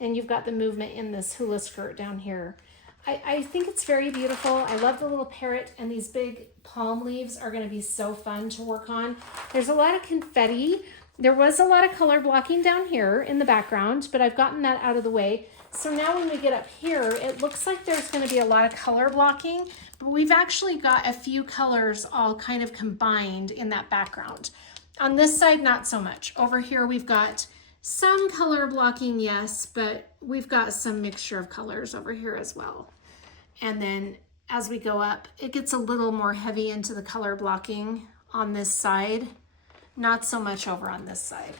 and you've got the movement in this hula skirt down here. I think it's very beautiful. I love the little parrot, and these big palm leaves are going to be so fun to work on. There's a lot of confetti. There was a lot of color blocking down here in the background, but I've gotten that out of the way. So now when we get up here, it looks like there's going to be a lot of color blocking, but we've actually got a few colors all kind of combined in that background. On this side, not so much. Over here, we've got some color blocking, yes, but we've got some mixture of colors over here as well. And then as we go up, it gets a little more heavy into the color blocking on this side, not so much over on this side.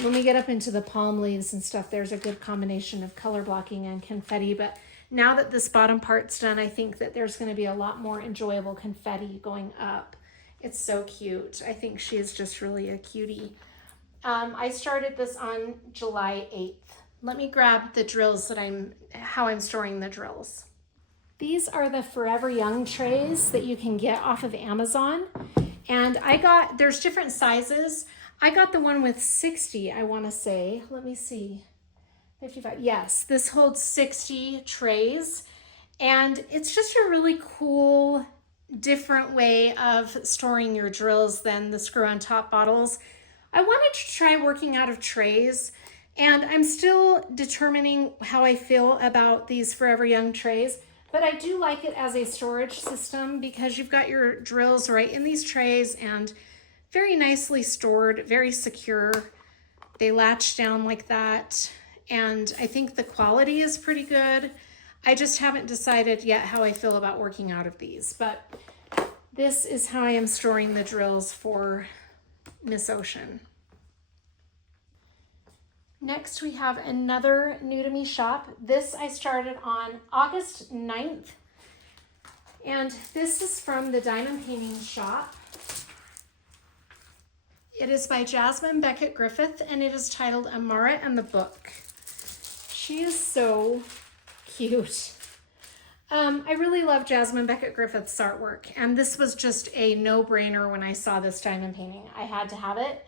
When we get up into the palm leaves and stuff, there's a good combination of color blocking and confetti, but now that this bottom part's done, I think that there's going to be a lot more enjoyable confetti going up. It's so cute. I think she is just really a cutie. I started this on July 8th. Let me grab the drills how I'm storing the drills. These are the Forever Young trays that you can get off of Amazon. And there's different sizes. I got the one with 60, I want to say. Let me see. 55. Yes, this holds 60 trays. And it's just a really cool, different way of storing your drills than the screw-on top bottles. I wanted to try working out of trays, and I'm still determining how I feel about these Forever Young trays, but I do like it as a storage system because you've got your drills right in these trays and very nicely stored, very secure. They latch down like that, and I think the quality is pretty good. I just haven't decided yet how I feel about working out of these, but this is how I am storing the drills for Miss Ocean. Next, we have another new to me shop. This I started on August 9th, and this is from the Diamond Painting Shop. It is by Jasmine Beckett Griffith, and it is titled Amara and the Book. She is so cute. I really love Jasmine Beckett Griffith's artwork, and this was just a no-brainer when I saw this diamond painting. I had to have it.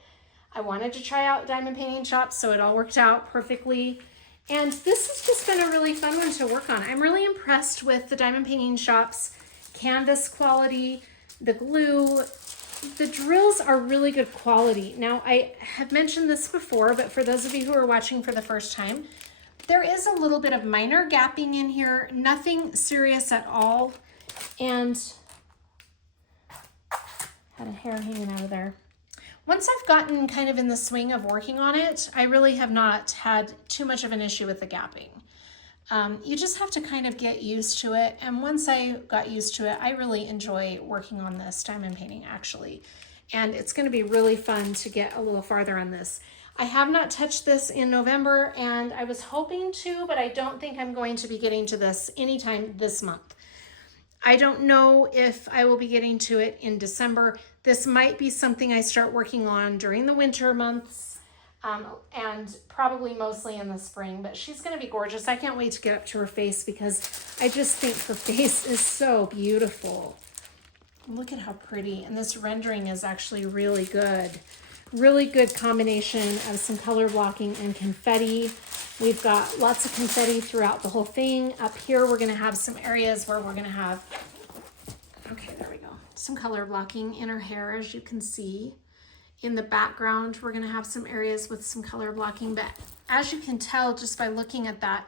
I wanted to try out diamond painting shops, so it all worked out perfectly. And this has just been a really fun one to work on. I'm really impressed with the Diamond Painting Shop's canvas quality, the glue. The drills are really good quality. Now, I have mentioned this before, but for those of you who are watching for the first time, there is a little bit of minor gapping in here, nothing serious at all. And had a hair hanging out of there. Once I've gotten kind of in the swing of working on it, I really have not had too much of an issue with the gapping. You just have to kind of get used to it. And once I got used to it, I really enjoy working on this diamond painting actually. And it's going to be really fun to get a little farther on this. I have not touched this in November, and I was hoping to, but I don't think I'm going to be getting to this anytime this month. I don't know if I will be getting to it in December. This might be something I start working on during the winter months, and probably mostly in the spring, but she's going to be gorgeous. I can't wait to get up to her face because I just think her face is so beautiful. Look at how pretty. And this rendering is actually really good. Really good combination of some color blocking and confetti. We've got lots of confetti throughout the whole thing. Up here, we're going to have some areas where we're going to have, okay, there we go, some color blocking in her hair, as you can see. In the background, we're going to have some areas with some color blocking, but as you can tell just by looking at that,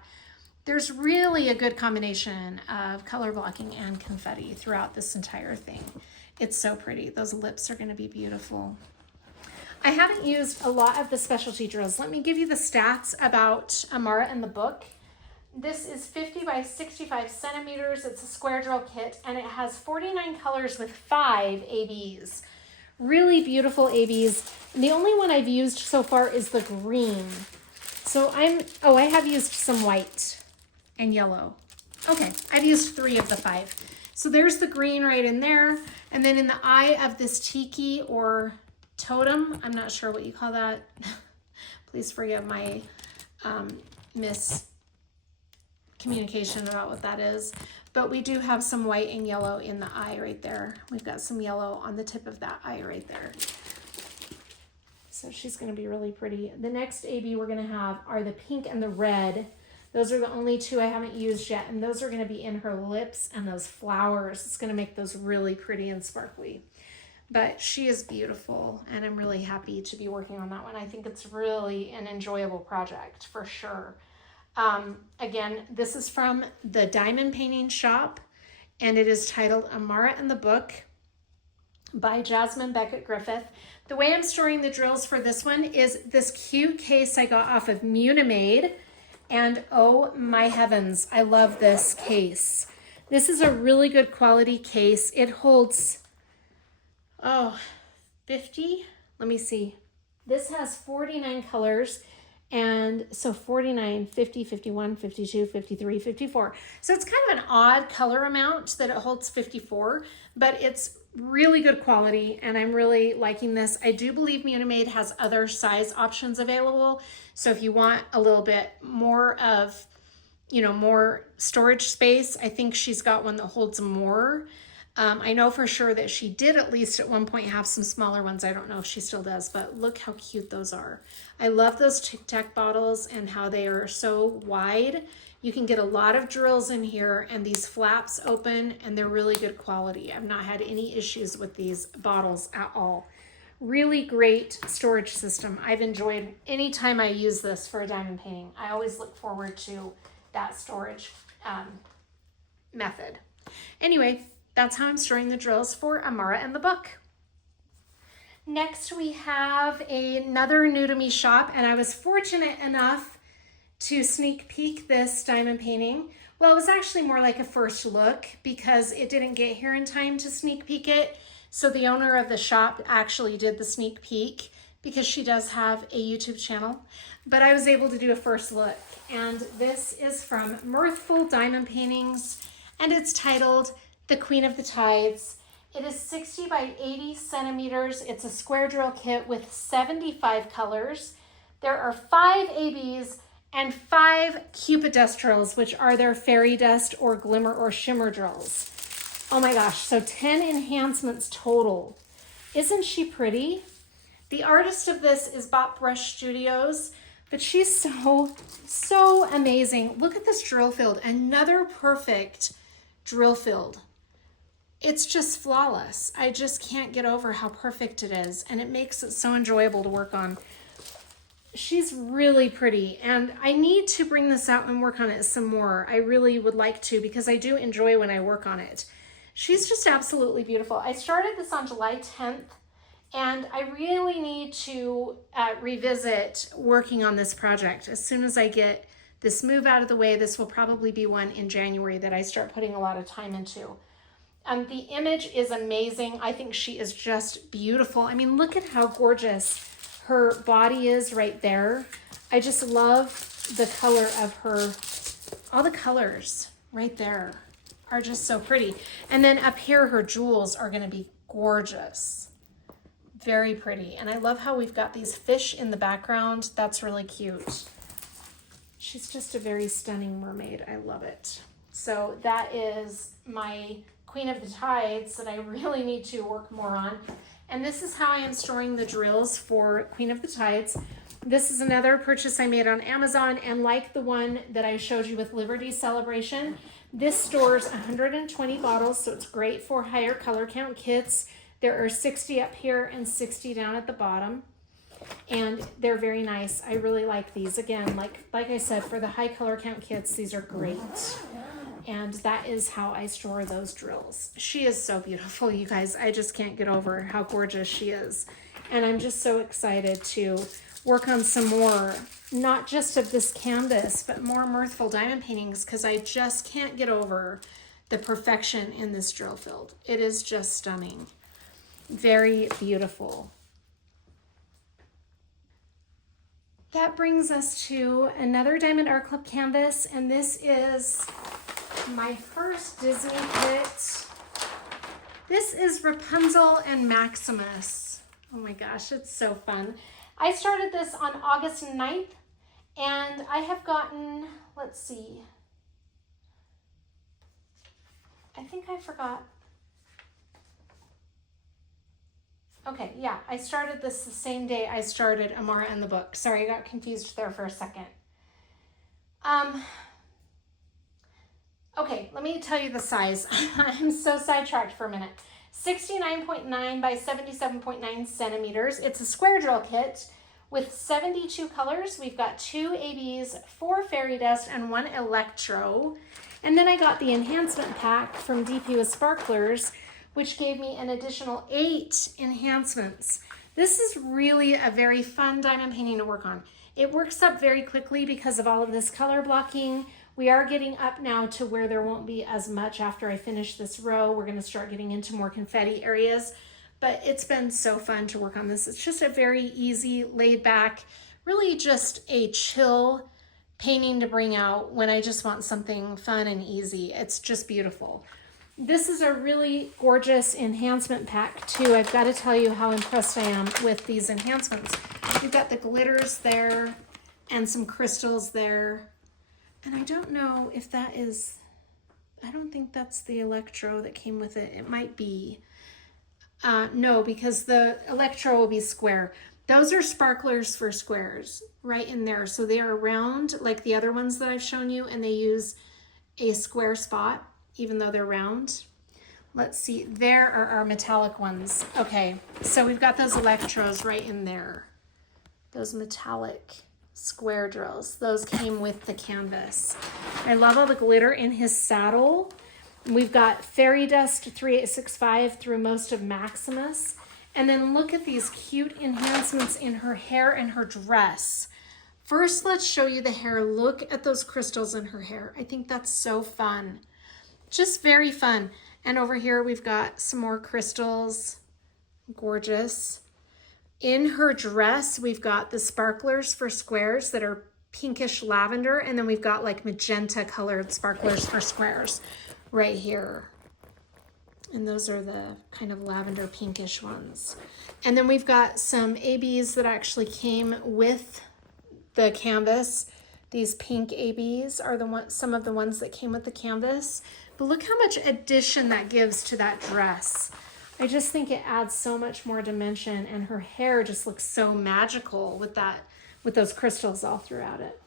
there's really a good combination of color blocking and confetti throughout this entire thing. It's so pretty. Those lips are going to be beautiful. I haven't used a lot of the specialty drills. Let me give you the stats about Amara and the Book. This is 50 by 65 centimeters. It's a square drill kit, and it has 49 colors with 5 ABs. Really beautiful ABs. And the only one I've used so far is the green. So I have used some white and yellow. Okay, I've used 3 of the 5. So there's the green right in there. And then in the eye of this tiki or totem, I'm not sure what you call that. Please forgive my miscommunication about what that is. But we do have some white and yellow in the eye right there. We've got some yellow on the tip of that eye right there. So she's going to be really pretty. The next AB we're going to have are the pink and the red. Those are the only 2 I haven't used yet, and those are going to be in her lips and those flowers. It's going to make those really pretty and sparkly. But she is beautiful, and I'm really happy to be working on that one. I think it's really an enjoyable project for sure. Again, this is from the Diamond Painting Shop, and it is titled Amara and the Book by Jasmine Beckett Griffith. The way I'm storing the drills for this one is this cute case I got off of Numeriia. And oh my heavens, I love this case. This is a really good quality case. It holds, 50? Let me see. This has 49 colors. And so 49, 50, 51, 52, 53, 54. So it's kind of an odd color amount that it holds 54, but it's really good quality, and I'm really liking this. I do believe Munimade has other size options available. So if you want a little bit more of, more storage space, I think she's got one that holds more. I know for sure that she did at least at one point have some smaller ones. I don't know if she still does, but look how cute those are. I love those Tic Tac bottles and how they are so wide. You can get a lot of drills in here, and these flaps open, and they're really good quality. I've not had any issues with these bottles at all. Really great storage system. I've enjoyed any time I use this for a diamond painting. I always look forward to that storage method. Anyway, that's how I'm storing the drills for Amara and the Book. Next, we have another new to me shop, and I was fortunate enough to sneak peek this diamond painting. Well, it was actually more like a first look because it didn't get here in time to sneak peek it. So the owner of the shop actually did the sneak peek because she does have a YouTube channel, but I was able to do a first look. And this is from Mirthful Diamond Paintings, and it's titled The Queen of the Tides. It is 60 by 80 centimeters. It's a square drill kit with 75 colors. There are 5 ABs and 5 Cupid dust drills, which are their fairy dust or glimmer or shimmer drills. Oh my gosh, so 10 enhancements total. Isn't she pretty? The artist of this is Bot Brush Studios, but she's so amazing. Look at this drill field, another perfect drill field. It's just flawless. I just can't get over how perfect it is, and it makes it so enjoyable to work on. She's really pretty, and I need to bring this out and work on it some more. I really would like to because I do enjoy when I work on it. She's just absolutely beautiful. I started this on July 10th, and I really need to revisit working on this project. As soon as I get this move out of the way, this will probably be one in January that I start putting a lot of time into. The image is amazing. I think she is just beautiful. I mean, look at how gorgeous her body is right there. I just love the color of her. All the colors right there are just so pretty. And then up here, her jewels are going to be gorgeous. Very pretty. And I love how we've got these fish in the background. That's really cute. She's just a very stunning mermaid. I love it. So that is my Queen of the Tides that I really need to work more on. And this is how I am storing the drills for Queen of the Tides. This is another purchase I made on Amazon, and like the one that I showed you with Liberty Celebration, this stores 120 bottles, so it's great for higher color count kits. There are 60 up here and 60 down at the bottom, and they're very nice. I really like these. Again, like I said, for the high color count kits, these are great. And that is how I store those drills. She is so beautiful, you guys. I just can't get over how gorgeous she is. And I'm just so excited to work on some more, not just of this canvas, but more mirthful diamond paintings, because I just can't get over the perfection in this drill field. It is just stunning. Very beautiful. That brings us to another Diamond Art Club canvas, and this is my first Disney kit. This is Rapunzel and Maximus. Oh my gosh, it's so fun. I started this on August 9th, and I have gotten, let's see, I think I forgot. Okay, yeah, I started this the same day I started Amara and the book. Sorry, I got confused there for a second. Okay, let me tell you the size. I'm so sidetracked for a minute. 69.9 by 77.9 centimeters. It's a square drill kit with 72 colors. We've got 2 ABs, 4 fairy dust, and 1 electro. And then I got the enhancement pack from DP with Sparklers, which gave me an additional 8 enhancements. This is really a very fun diamond painting to work on. It works up very quickly because of all of this color blocking. We are getting up now to where there won't be as much after I finish this row. We're gonna start getting into more confetti areas, but it's been so fun to work on this. It's just a very easy, laid back, really just a chill painting to bring out when I just want something fun and easy. It's just beautiful. This is a really gorgeous enhancement pack too. I've got to tell you how impressed I am with these enhancements. You've got the glitters there and some crystals there. And I don't know if that is, I don't think that's the electro that came with it. It might be. No, because the electro will be square. Those are sparklers for squares right in there. So they are round like the other ones that I've shown you, and they use a square spot even though they're round. Let's see, there are our metallic ones. Okay, so we've got those electros right in there. Those metallic square drills, those came with the canvas. I love all the glitter in his saddle. We've got fairy dust 3865 through most of Maximus. And then look at these cute enhancements in her hair and her dress. First, let's show you the hair. Look at those crystals in her hair. I think that's so fun. Just very fun. And over here, we've got some more crystals. Gorgeous. In her dress, we've got the sparklers for squares that are pinkish lavender. And then we've got like magenta colored sparklers for squares right here. And those are the kind of lavender pinkish ones. And then we've got some ABs that actually came with the canvas. These pink ABs are some of the ones that came with the canvas. But look how much addition that gives to that dress. I just think it adds so much more dimension, and her hair just looks so magical with those crystals all throughout it.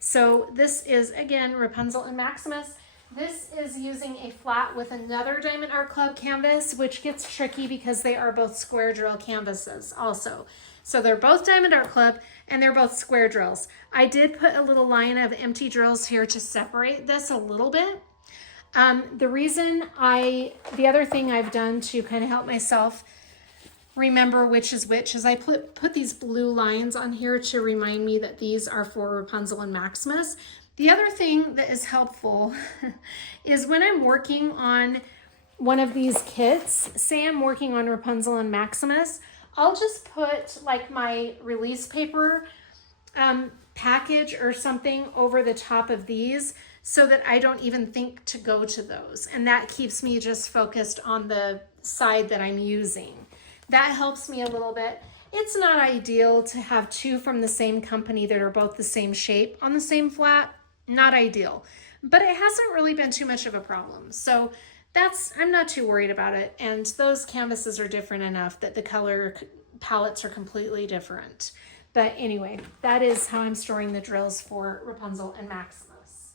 So this is, again, Rapunzel and Maximus. This is using a flat with another Diamond Art Club canvas, which gets tricky because they are both square drill canvases also. So they're both Diamond Art Club and they're both square drills. I did put a little line of empty drills here to separate this a little bit. The other thing I've done to kind of help myself remember which is which is I put these blue lines on here to remind me that these are for Rapunzel and Maximus. The other thing that is helpful is when I'm working on one of these kits, say I'm working on Rapunzel and Maximus, I'll just put like my release paper package or something over the top of these so that I don't even think to go to those. And that keeps me just focused on the side that I'm using. That helps me a little bit. It's not ideal to have two from the same company that are both the same shape on the same flat. Not ideal, but it hasn't really been too much of a problem. So I'm not too worried about it. And those canvases are different enough that the color palettes are completely different. But anyway, that is how I'm storing the drills for Rapunzel and Maximus.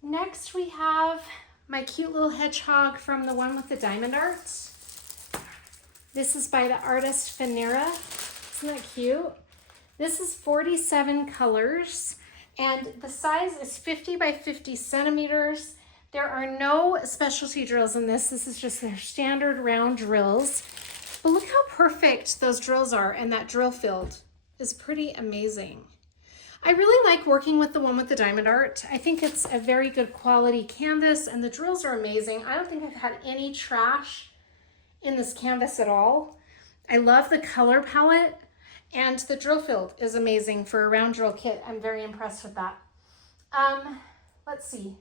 Next, we have my cute little hedgehog from the one with the diamond art. This is by the artist Venera. Isn't that cute? This is 47 colors, and the size is 50 by 50 centimeters. There are no specialty drills in this. This is just their standard round drills. But look how perfect those drills are, and that drill field is pretty amazing. I really like working with the one with the diamond art. I think it's a very good quality canvas, and the drills are amazing. I don't think I've had any trash in this canvas at all. I love the color palette, and the drill field is amazing for a round drill kit. I'm very impressed with that. Let's see.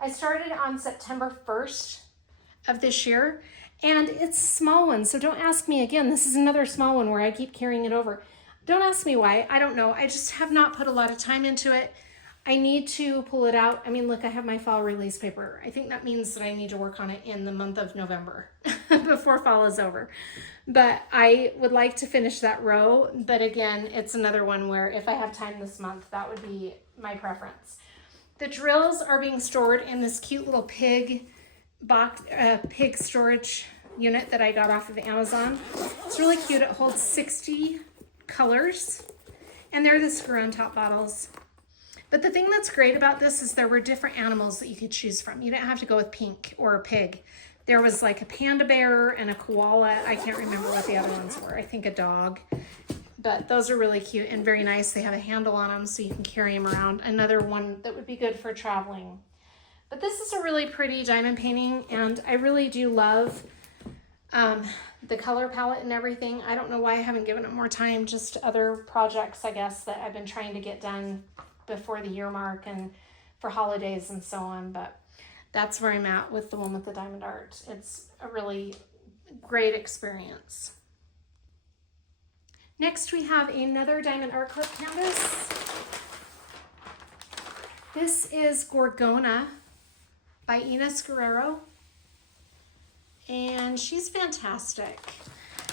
I started on September 1st of this year, and it's a small one, so don't ask me again. This is another small one where I keep carrying it over. Don't ask me why. I don't know. I just have not put a lot of time into it. I need to pull it out. I mean, look, I have my fall release paper. I think that means that I need to work on it in the month of November before fall is over. But I would like to finish that row. But again, it's another one where if I have time this month, that would be my preference. The drills are being stored in this cute little pig box, pig storage unit that I got off of Amazon. It's really cute. It holds 60 colors, and they're the screw-on top bottles. But the thing that's great about this is there were different animals that you could choose from. You didn't have to go with pink or a pig. There was like a panda bear and a koala. I can't remember what the other ones were. I think a dog. But those are really cute and very nice. They have a handle on them so you can carry them around. Another one that would be good for traveling. But this is a really pretty diamond painting, and I really do love the color palette and everything. I don't know why I haven't given it more time, just other projects, I guess, that I've been trying to get done before the year mark and for holidays and so on. But that's where I'm at with the one with the diamond art. It's a really great experience. Next, we have another Diamond Art Club canvas. This is Gorgona by Ines Guerrero, and she's fantastic.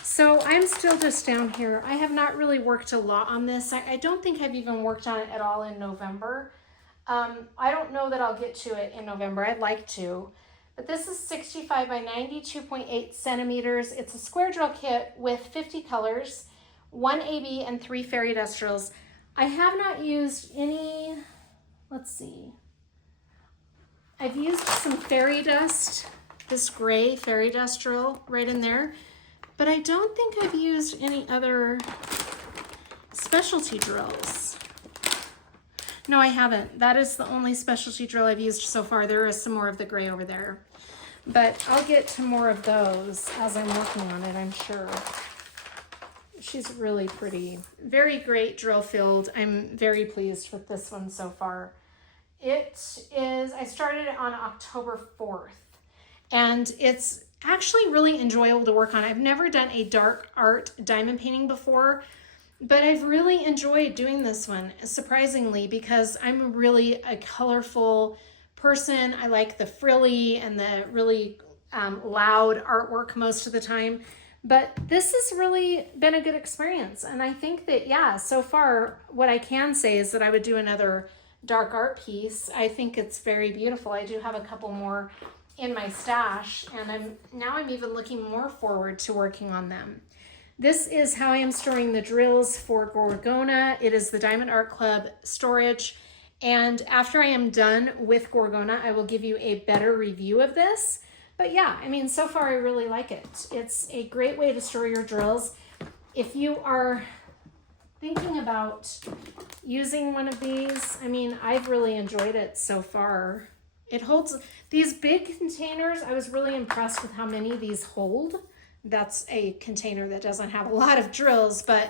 So I'm still just down here. I have not really worked a lot on this. I don't think I've even worked on it at all in November. I don't know that I'll get to it in November. I'd like to. But this is 65 by 92.8 centimeters. It's a square drill kit with 50 colors, 1 AB and 3 fairy dust drills. I have not used any, let's see. I've used some fairy dust, this gray fairy dust drill right in there, but I don't think I've used any other specialty drills. No, I haven't. That is the only specialty drill I've used so far. There is some more of the gray over there, but I'll get to more of those as I'm working on it, I'm sure. She's really pretty. Very great drill field. I'm very pleased with this one so far. It is, I started it on October 4th, and it's actually really enjoyable to work on. I've never done a dark art diamond painting before, but I've really enjoyed doing this one, surprisingly, because I'm really a colorful person. I like the frilly and the really loud artwork most of the time. But this has really been a good experience. And I think that, yeah, so far, what I can say is that I would do another dark art piece. I think it's very beautiful. I do have a couple more in my stash, and I'm even looking more forward to working on them. This is how I am storing the drills for Gorgona. It is the Diamond Art Club storage. And after I am done with Gorgona, I will give you a better review of this. But yeah, I mean, so far I really like it. It's a great way to store your drills. If you are thinking about using one of these, I mean, I've really enjoyed it so far. It holds these big containers. I was really impressed with how many these hold. That's a container that doesn't have a lot of drills, but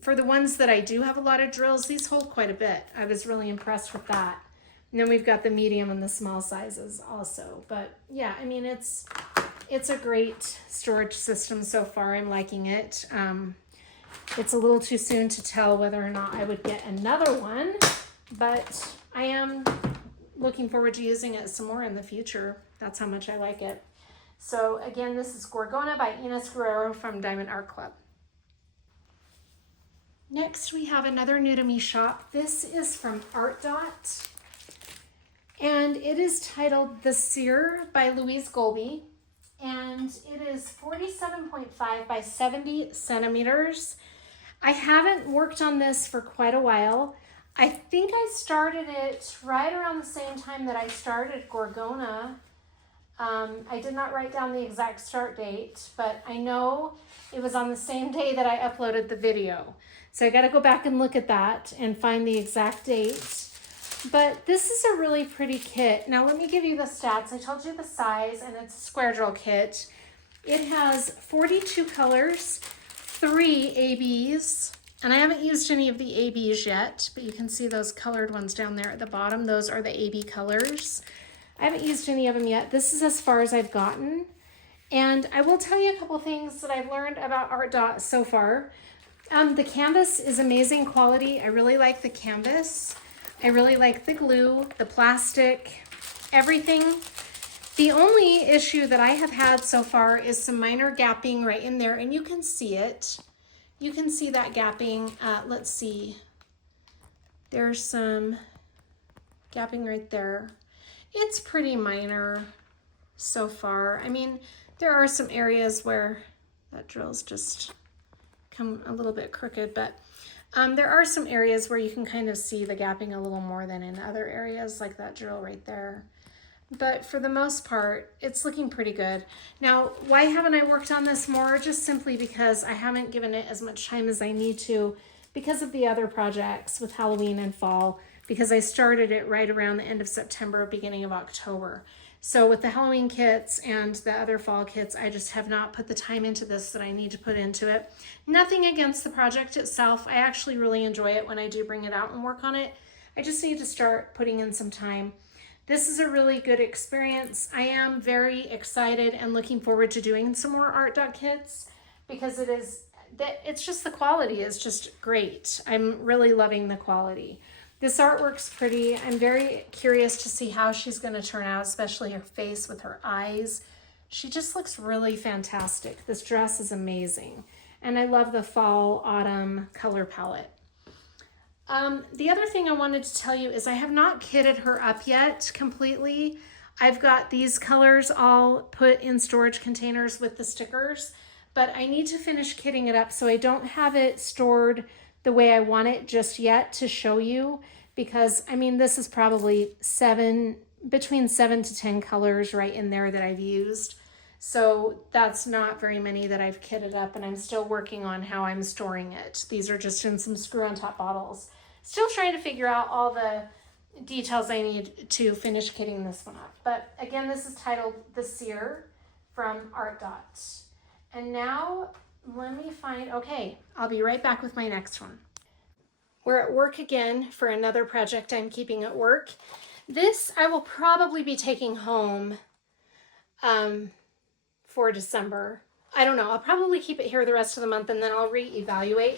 for the ones that I do have a lot of drills, these hold quite a bit. I was really impressed with that. And then we've got the medium and the small sizes also. But yeah, I mean, it's a great storage system so far. I'm liking it. It's a little too soon to tell whether or not I would get another one, but I am looking forward to using it some more in the future. That's how much I like it. So again, this is Gorgona by Ines Guerrero from Diamond Art Club. Next, we have another new to me shop. This is from Art Dot, and it is titled The Seir by Louise Golby, and it is 47.5 by 70 centimeters. I haven't worked on this for quite a while. I think I started it right around the same time that I started Gorgona. I did not write down the exact start date, but I know it was on the same day that I uploaded the video. So I got to go back and look at that and find the exact date. But this is a really pretty kit. Now let me give you the stats. I told you the size, and it's a square drill kit. It has 42 colors, 3 ABs, and I haven't used any of the ABs yet, but you can see those colored ones down there at the bottom. Those are the AB colors. I haven't used any of them yet. This is as far as I've gotten. And I will tell you a couple things that I've learned about Art Dot so far. The canvas is amazing quality. I really like the canvas. I really like the glue, the plastic, everything. The only issue that I have had so far is some minor gapping right in there, and you can see it. You can see that gapping. Let's see. There's some gapping right there. It's pretty minor so far. I mean, there are some areas where that drill's just come a little bit crooked, but there are some areas where you can kind of see the gapping a little more than in other areas, like that drill right there. But for the most part, it's looking pretty good. Now, why haven't I worked on this more? Just simply because I haven't given it as much time as I need to because of the other projects with Halloween and fall, because I started it right around the end of September, beginning of October. So with the Halloween kits and the other fall kits, I just have not put the time into this that I need to put into it. Nothing against the project itself. I actually really enjoy it when I do bring it out and work on it. I just need to start putting in some time. This is a really good experience. I am very excited and looking forward to doing some more Art Dot kits because it's just the quality is just great. I'm really loving the quality. This artwork's pretty. I'm very curious to see how she's going to turn out, especially her face with her eyes. She just looks really fantastic. This dress is amazing. And I love the fall, autumn color palette. The other thing I wanted to tell you is I have not kitted her up yet completely. I've got these colors all put in storage containers with the stickers, but I need to finish kitting it up so I don't have it stored the way I want it just yet to show you, because I mean, this is probably between 7 to 10 colors right in there that I've used. So that's not very many that I've kitted up, and I'm still working on how I'm storing it. These are just in some screw on top bottles. Still trying to figure out all the details I need to finish kitting this one up. But again, this is titled The Seir from Art Dot. And now let me find, okay, I'll be right back with my next one. We're at work again for another project I'm keeping at work. This I will probably be taking home for December. I don't know, I'll probably keep it here the rest of the month and then I'll reevaluate.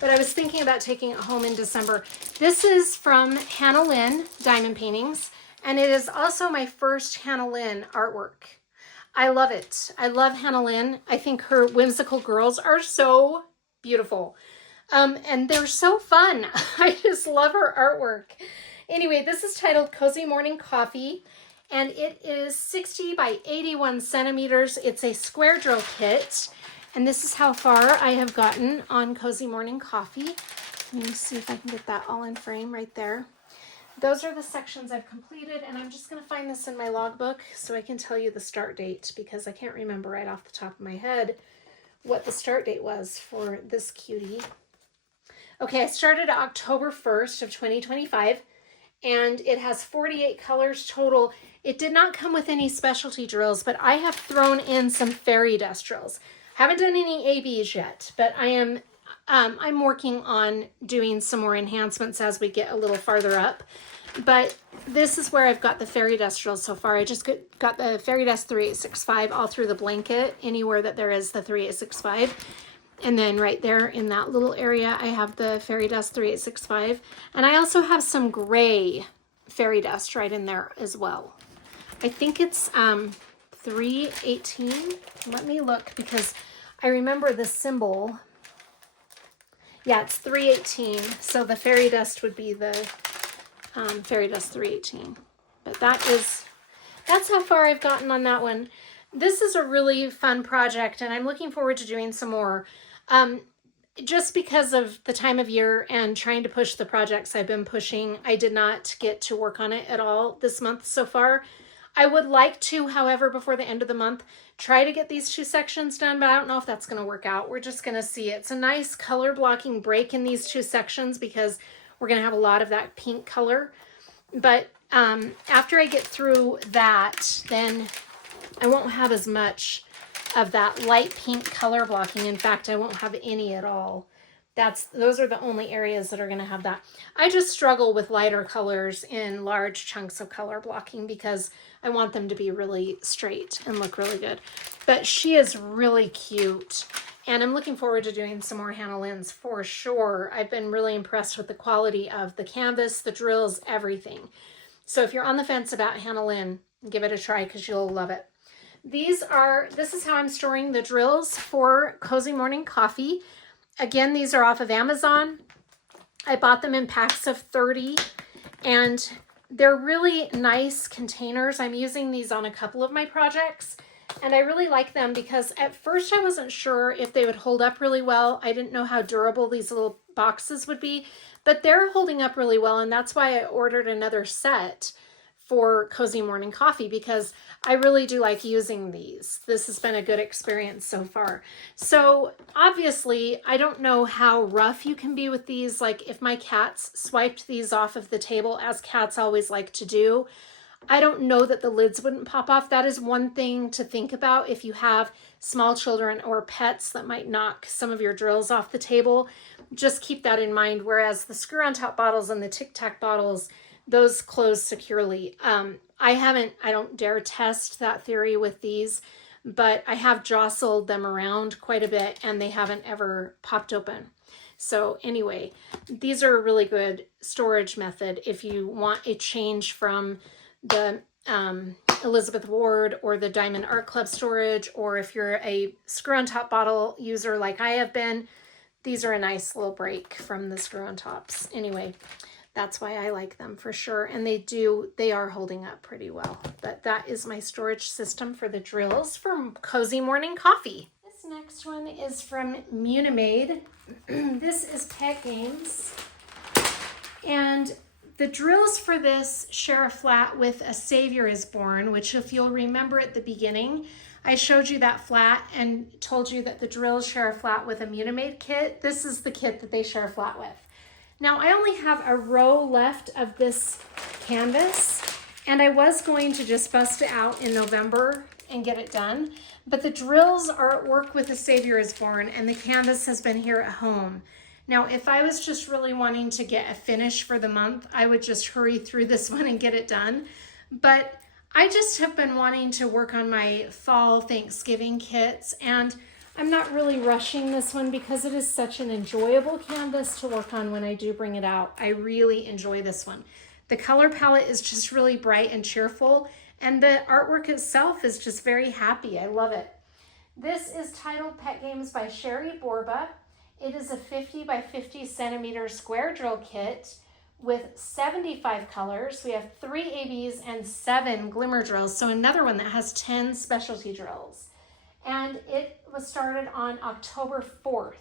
But I was thinking about taking it home in December. This is from Hannah Lynn Diamond Paintings, and it is also my first Hannah Lynn artwork. I love it. I love Hannah Lynn. I think her whimsical girls are so beautiful. And they're so fun. I just love her artwork. Anyway, this is titled Cozy Morning Coffee, and it is 60 by 81 centimeters. It's a square drill kit, and this is how far I have gotten on Cozy Morning Coffee. Let me see if I can get that all in frame right there. Those are the sections I've completed, and I'm just going to find this in my logbook so I can tell you the start date, because I can't remember right off the top of my head what the start date was for this cutie. Okay, I started October 1st of 2025, and it has 48 colors total. It did not come with any specialty drills, but I have thrown in some fairy dust drills. Haven't done any ABs yet, but I'm working on doing some more enhancements as we get a little farther up. But this is where I've got the fairy dust drills so far. I just got the fairy dust 3865 all through the blanket, anywhere that there is the 3865. And then right there in that little area, I have the fairy dust 3865. And I also have some gray fairy dust right in there as well. I think it's 318. Let me look, because I remember the symbol. Yeah, it's 318. So the fairy dust would be the fairy dust 318. But that's how far I've gotten on that one. This is a really fun project, and I'm looking forward to doing some more. Just because of the time of year and trying to push the projects I've been pushing, I did not get to work on it at all this month so far. I would like to, however, before the end of the month, try to get these 2 sections done, but I don't know if that's going to work out. We're just going to see. It's a nice color blocking break in these 2 sections because we're going to have a lot of that pink color. But after I get through that, then I won't have as much of that light pink color blocking. In fact, I won't have any at all. Those are the only areas that are going to have that. I just struggle with lighter colors in large chunks of color blocking because I want them to be really straight and look really good. But she is really cute, and I'm looking forward to doing some more Hannah Lynn's for sure. I've been really impressed with the quality of the canvas, the drills, everything. So if you're on the fence about Hannah Lynn, give it a try because you'll love it. This is how I'm storing the drills for Cozy Morning Coffee. Again, these are off of Amazon. I bought them in packs of 30, and they're really nice containers. I'm using these on a couple of my projects, and I really like them because at first I wasn't sure if they would hold up really well. I didn't know how durable these little boxes would be, but they're holding up really well, and that's why I ordered another set for Cozy Morning Coffee because I really do like using these. This has been a good experience so far. So obviously, I don't know how rough you can be with these. Like if my cats swiped these off of the table, as cats always like to do, I don't know that the lids wouldn't pop off. That is one thing to think about if you have small children or pets that might knock some of your drills off the table. Just keep that in mind. Whereas the screw on top bottles and the Tic Tac bottles, those close securely. I don't dare test that theory with these, but I have jostled them around quite a bit and they haven't ever popped open. So anyway, these are a really good storage method if you want a change from the Elizabeth Ward or the Diamond Art Club storage, or if you're a screw on top bottle user like I have been, these are a nice little break from the screw on tops. Anyway, that's why I like them for sure. And they are holding up pretty well. But that is my storage system for the drills from Cozy Morning Coffee. This next one is from Numeriia. This is Pet Games. And the drills for this share a flat with A Savior is Born, which if you'll remember at the beginning, I showed you that flat and told you that the drills share a flat with a Numeriia kit. This is the kit that they share a flat with. Now I only have a row left of this canvas, and I was going to just bust it out in November and get it done, but the drills are at work with A Savior is Born, and the canvas has been here at home. Now, if I was just really wanting to get a finish for the month, I would just hurry through this one and get it done. But I just have been wanting to work on my fall Thanksgiving kits, and I'm not really rushing this one because it is such an enjoyable canvas to work on when I do bring it out. I really enjoy this one. The color palette is just really bright and cheerful, and the artwork itself is just very happy. I love it. This is titled Pet Games by Sherry Borba. It is a 50 by 50 centimeter square drill kit with 75 colors. We have 3 ABs and 7 glimmer drills, so another one that has 10 specialty drills. And it was started on October 4th.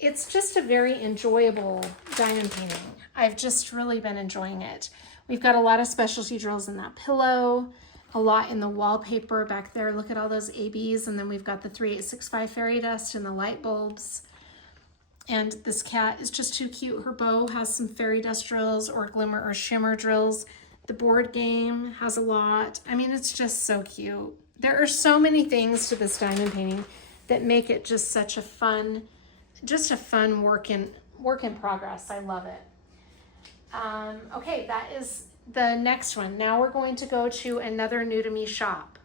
It's just a very enjoyable diamond painting. I've just really been enjoying it. We've got a lot of specialty drills in that pillow, a lot in the wallpaper back there. Look at all those ABs, and then we've got the 3865 fairy dust and the light bulbs. And this cat is just too cute. Her bow has some fairy dust drills or glimmer or shimmer drills. The board game has a lot. I mean, it's just so cute. There are so many things to this diamond painting that make it just such a fun, work in progress. I love it. Okay, that is the next one. Now we're going to go to another new to me shop.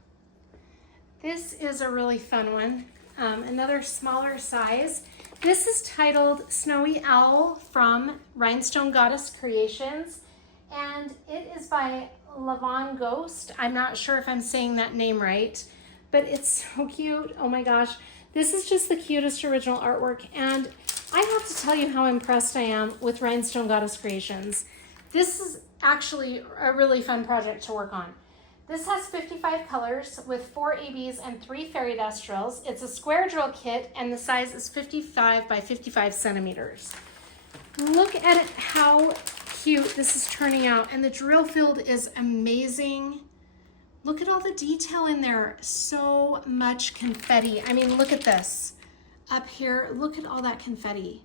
This is a really fun one. Another smaller size. This is titled Snowy Owl from Rhinestone Goddess Creations, and it is by Lavender Ghost. I'm not sure if I'm saying that name right, but it's so cute. Oh my gosh. This is just the cutest original artwork, and I have to tell you how impressed I am with Rhinestone Goddess Creations. This is actually a really fun project to work on. This has 55 colors with 4 ABs and 3 fairy dust drills. It's a square drill kit, and the size is 55 by 55 centimeters. Look at it, how cute this is turning out, and the drill field is amazing. Look at all the detail in there. So much confetti. I mean, look at this. Up here, look at all that confetti.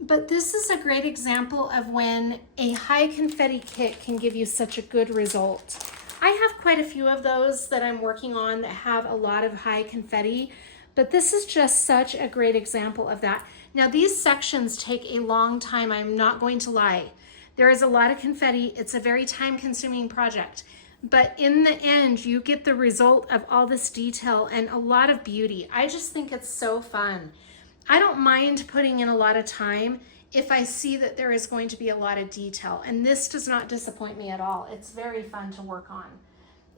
But this is a great example of when a high confetti kit can give you such a good result. I have quite a few of those that I'm working on that have a lot of high confetti, but this is just such a great example of that. Now these sections take a long time, I'm not going to lie. There is a lot of confetti, it's a very time-consuming project, but in the end you get the result of all this detail and a lot of beauty. I just think it's so fun. I don't mind putting in a lot of time if I see that there is going to be a lot of detail, and this does not disappoint me at all. It's very fun to work on.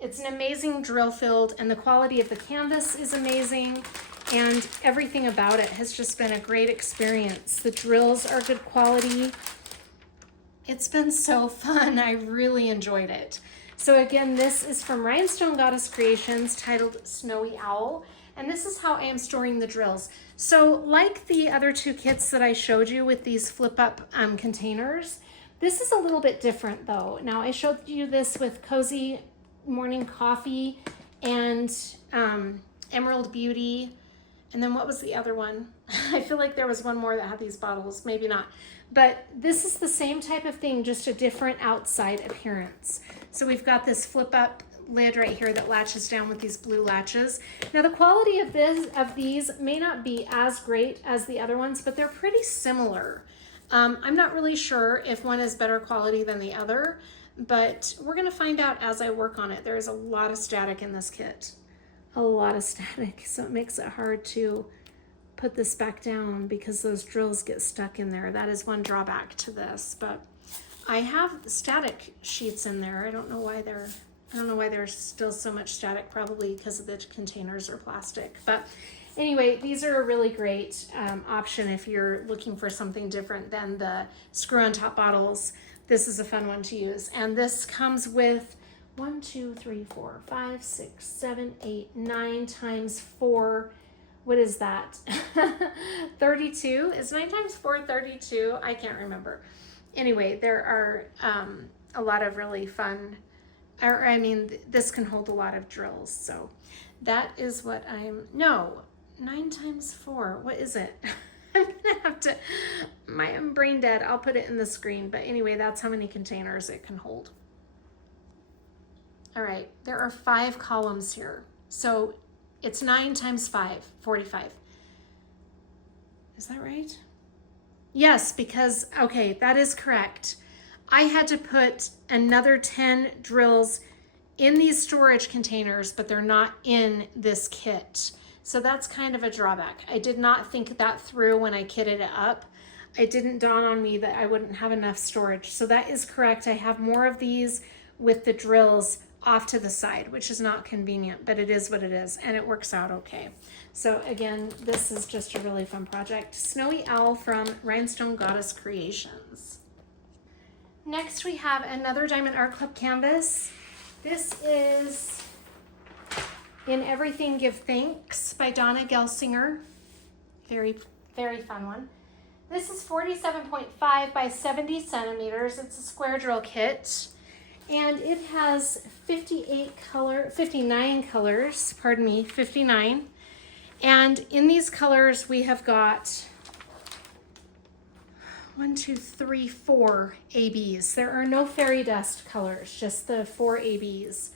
It's an amazing drill field, and the quality of the canvas is amazing, and everything about it has just been a great experience. The drills are good quality. It's been so fun. I really enjoyed it. So again, this is from Rhinestone Goddess Creations, titled Snowy Owl. And this is how I am storing the drills. So like the other two kits that I showed you with these flip up containers, this is a little bit different though. Now I showed you this with Cozy Morning Coffee and Emerald Beauty. And then what was the other one? I feel like there was one more that had these bottles, maybe not. But this is the same type of thing, just a different outside appearance. So we've got this flip up lid right here that latches down with these blue latches. Now the quality of these may not be as great as the other ones, but they're pretty similar. I'm not really sure if one is better quality than the other, but we're gonna find out as I work on it. There is a lot of static in this kit, a lot of static, so it makes it hard to put this back down because those drills get stuck in there. That is one drawback to this, but I have static sheets in there. I don't know why there's still so much static, probably because of the containers are plastic. But anyway, these are a really great option if you're looking for something different than the screw on top bottles. This is a fun one to use. And this comes with 1, 2, 3, 4, 5, 6, 7, 8, 9 times 4. What is that? 32? Is 9 times 4 32? I can't remember. Anyway, there are a lot of really fun, this can hold a lot of drills. So that is what no, 9 times 4, what is it? I'm gonna have to, I'm brain dead. I'll put it in the screen. But anyway, that's how many containers it can hold. All right, there are 5 columns here. So it's 9 times 5, 45. Is that right? Yes, because, okay, that is correct. I had to put another 10 drills in these storage containers, but they're not in this kit. So that's kind of a drawback. I did not think that through when I kitted it up. It didn't dawn on me that I wouldn't have enough storage. So that is correct. I have more of these with the drills off to the side, which is not convenient, but it is what it is, and it works out okay. So again, this is just a really fun project. Snowy Owl from Rhinestone Goddess Creations. Next, we have another Diamond Art Club canvas. This is In Everything Give Thanks by Donna Gelsinger. Very, very fun one. This is 47.5 by 70 centimeters. It's a square drill kit. And it has 59 colors, pardon me, 59. And in these colors, we have got 1, 2, 3, 4 ABs. There are no fairy dust colors, just the 4 ABs.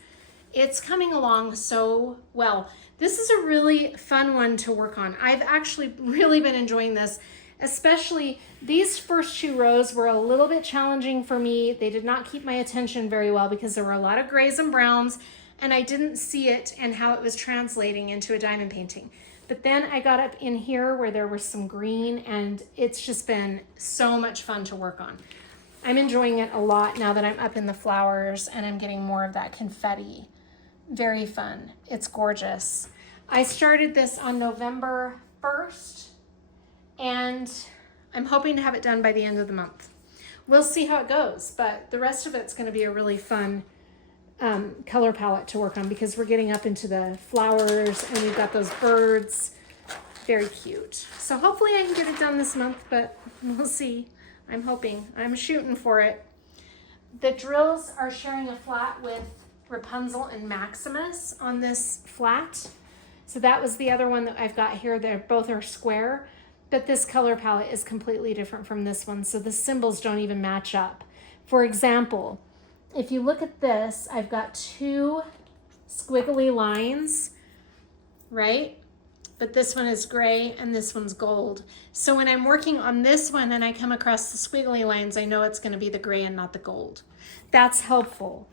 It's coming along so well. This is a really fun one to work on. I've actually really been enjoying this, especially these first 2 rows were a little bit challenging for me. They did not keep my attention very well because there were a lot of grays and browns and I didn't see it and how it was translating into a diamond painting. But then I got up in here where there was some green, and it's just been so much fun to work on. I'm enjoying it a lot now that I'm up in the flowers and I'm getting more of that confetti. Very fun. It's gorgeous. I started this on November 1st, and I'm hoping to have it done by the end of the month. We'll see how it goes, but the rest of it's going to be a really fun color palette to work on because we're getting up into the flowers and we've got those birds. Very cute. So hopefully I can get it done this month, but we'll see. I'm hoping. I'm shooting for it. The drills are sharing a flat with Rapunzel and Maximus on this flat. So that was the other one that I've got here. They're both are square, but this color palette is completely different from this one. So the symbols don't even match up. For example, if you look at this, I've got two squiggly lines, right? But this one is gray and this one's gold. So when I'm working on this one and I come across the squiggly lines, I know it's going to be the gray and not the gold. That's helpful.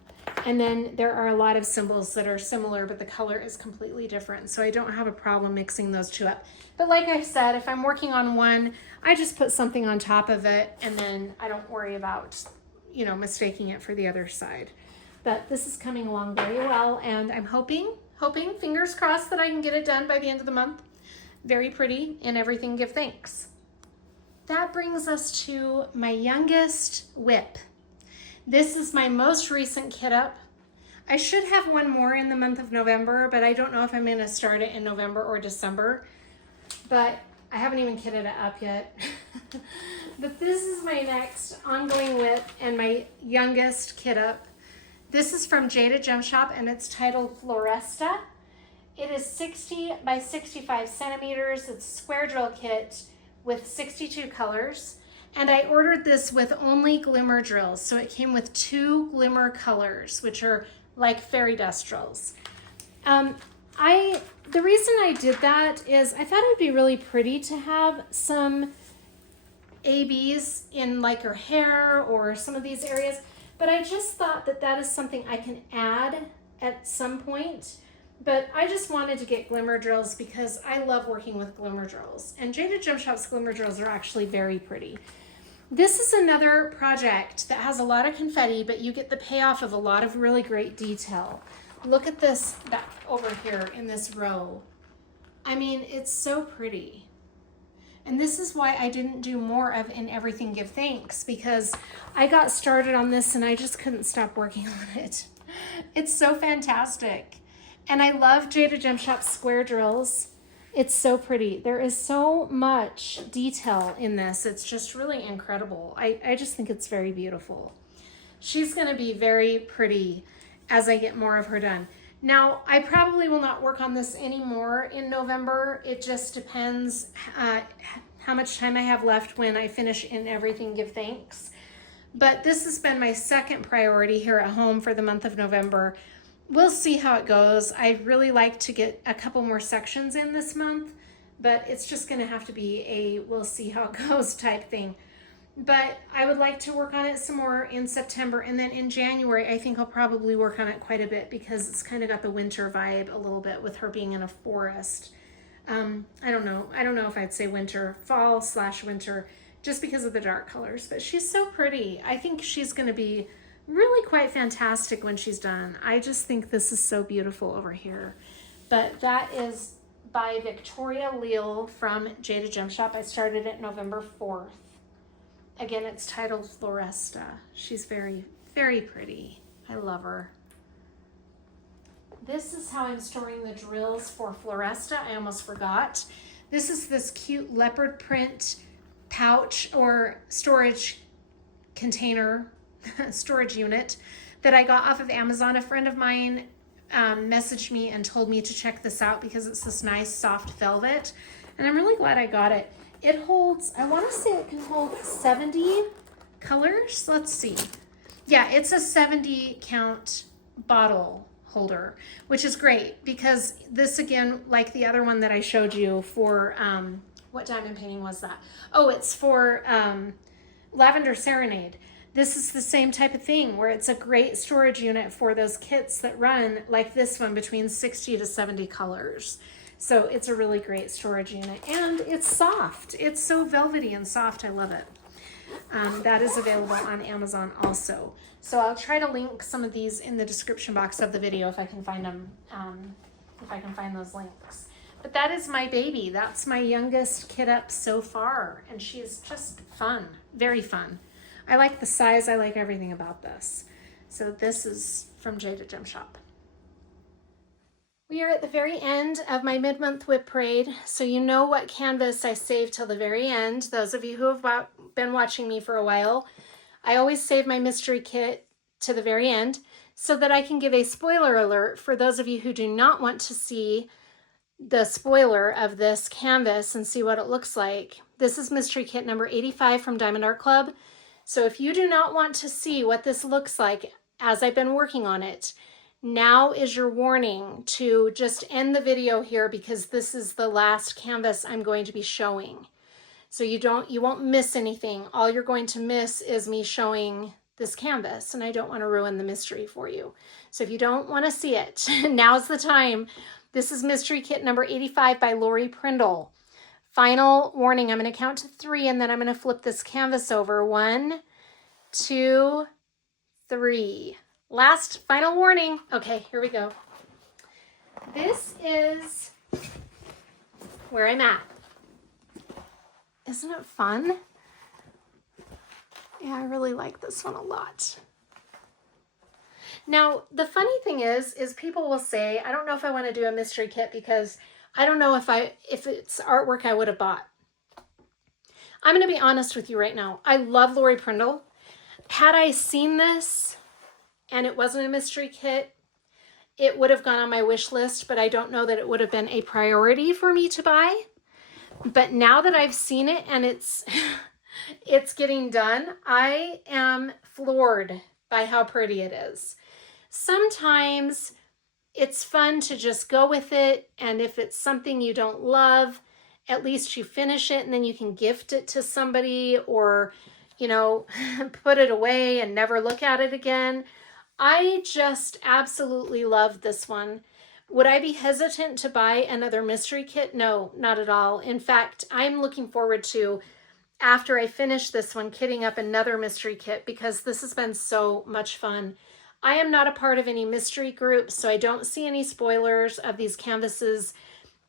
And then there are a lot of symbols that are similar, but the color is completely different. So I don't have a problem mixing those two up. But like I said, if I'm working on one, I just put something on top of it and then I don't worry about, you know, mistaking it for the other side. But this is coming along very well, and I'm hoping, fingers crossed, that I can get it done by the end of the month. Very pretty, in everything give thanks. That brings us to my youngest WIP. This is my most recent kit up. I should have one more in the month of November, but I don't know if I'm going to start it in November or December. But I haven't even kitted it up yet. But this is my next ongoing WIP and my youngest kit up. This is from Jada Gem Shop and it's titled Floresa. It is 60 by 65 centimeters. It's a square drill kit with 62 colors. And I ordered this with only glimmer drills. So it came with 2 glimmer colors, which are like fairy dust drills. The reason I did that is I thought it would be really pretty to have some ABs in like her hair or some of these areas. But I just thought that that is something I can add at some point. But I just wanted to get glimmer drills because I love working with glimmer drills. And Jada Gem Shop's glimmer drills are actually very pretty. This is another project that has a lot of confetti, but you get the payoff of a lot of really great detail. Look at this back over here in this row. I mean, it's so pretty. And this is why I didn't do more of In Everything Give Thanks, because I got started on this and I just couldn't stop working on it. It's so fantastic. And I love Jada Gem Shop's square drills. It's so pretty. There is so much detail in this. It's just really incredible. I just think it's very beautiful. She's going to be very pretty as I get more of her done. Now, I probably will not work on this anymore in November. It just depends how much time I have left when I finish In Everything Give Thanks. But this has been my second priority here at home for the month of November. We'll see how it goes. I'd really like to get a couple more sections in this month, but it's just going to have to be a we'll see how it goes type thing. But I would like to work on it some more in September, and then in January I think I'll probably work on it quite a bit because it's kind of got the winter vibe a little bit with her being in a forest. I don't know if I'd say winter, fall/winter, just because of the dark colors, but she's so pretty. I think she's going to be really quite fantastic when she's done. I just think this is so beautiful over here. But that is by Victoria Leal from Jada Gem Shop. I started it November 4th. Again, it's titled Floresa. She's very, very pretty. I love her. This is how I'm storing the drills for Floresa. I almost forgot. This is this cute leopard print pouch or storage container, storage unit that I got off of Amazon. A friend of mine messaged me and told me to check this out because it's this nice soft velvet, and I'm really glad I got it. It holds, I want to say it can hold 70 colors. Let's see. Yeah, it's a 70 count bottle holder, which is great because this, again, like the other one that I showed you for, what diamond painting was that? Oh, it's for Lavender Serenade. This is the same type of thing where it's a great storage unit for those kits that run like this one between 60 to 70 colors. So it's a really great storage unit, and it's soft. It's so velvety and soft. I love it. That is available on Amazon also. So I'll try to link some of these in the description box of the video if I can find them, if I can find those links. But that is my baby. That's my youngest kit up so far, and she is just fun, very fun. I like the size. I like everything about this. So this is from Jada Gem Shop. We are at the very end of my mid-month WIP parade, so you know what canvas I saved till the very end. Those of you who have been watching me for a while, I always save my mystery kit to the very end so that I can give a spoiler alert for those of you who do not want to see the spoiler of this canvas and see what it looks like. This is mystery kit number 85 from Diamond Art Club. So if you do not want to see what this looks like as I've been working on it, now is your warning to just end the video here, because this is the last canvas I'm going to be showing. So you won't miss anything. All you're going to miss is me showing this canvas, and I don't want to ruin the mystery for you. So if you don't want to see it, now's the time. This is mystery kit number 85 by Lori Prindle. Final warning, I'm going to count to 3 and then I'm going to flip this canvas over. 1, 2, 3. Last final warning. Okay, here we go. This is where I'm at. Isn't it fun? Yeah, I really like this one a lot. Now, the funny thing is people will say, I don't know if I want to do a mystery kit because I don't know if it's artwork I would have bought. I'm going to be honest with you right now. I love Lori Prindle. Had I seen this and it wasn't a mystery kit, it would have gone on my wish list, but I don't know that it would have been a priority for me to buy. But now that I've seen it and it's getting done, I am floored by how pretty it is. Sometimes it's fun to just go with it, and if it's something you don't love, at least you finish it and then you can gift it to somebody, or, you know, put it away and never look at it again. I just absolutely love this one. Would I be hesitant to buy another mystery kit? No, not at all. In fact, I'm looking forward to, after I finish this one, kitting up another mystery kit, because this has been so much fun. I am not a part of any mystery group, so I don't see any spoilers of these canvases.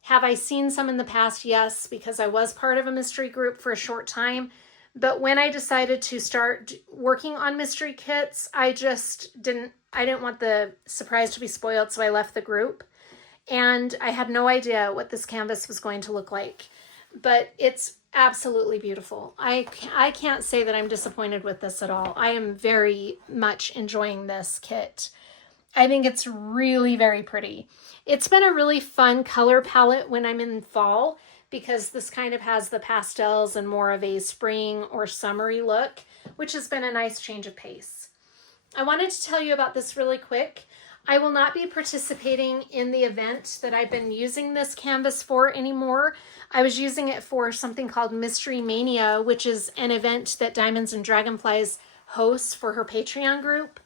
Have I seen some in the past? Yes, because I was part of a mystery group for a short time. But when I decided to start working on mystery kits, I didn't want the surprise to be spoiled, so I left the group. And I had no idea what this canvas was going to look like. But it's absolutely beautiful. I can't say that I'm disappointed with this at all. I am very much enjoying this kit. I think it's really very pretty. It's been a really fun color palette when I'm in fall, because this kind of has the pastels and more of a spring or summery look, which has been a nice change of pace. I wanted to tell you about this really quick. I will not be participating in the event that I've been using this canvas for anymore. I was using it for something called Mystery Mania, which is an event that Diamonds and Dragonflies hosts for her Patreon group.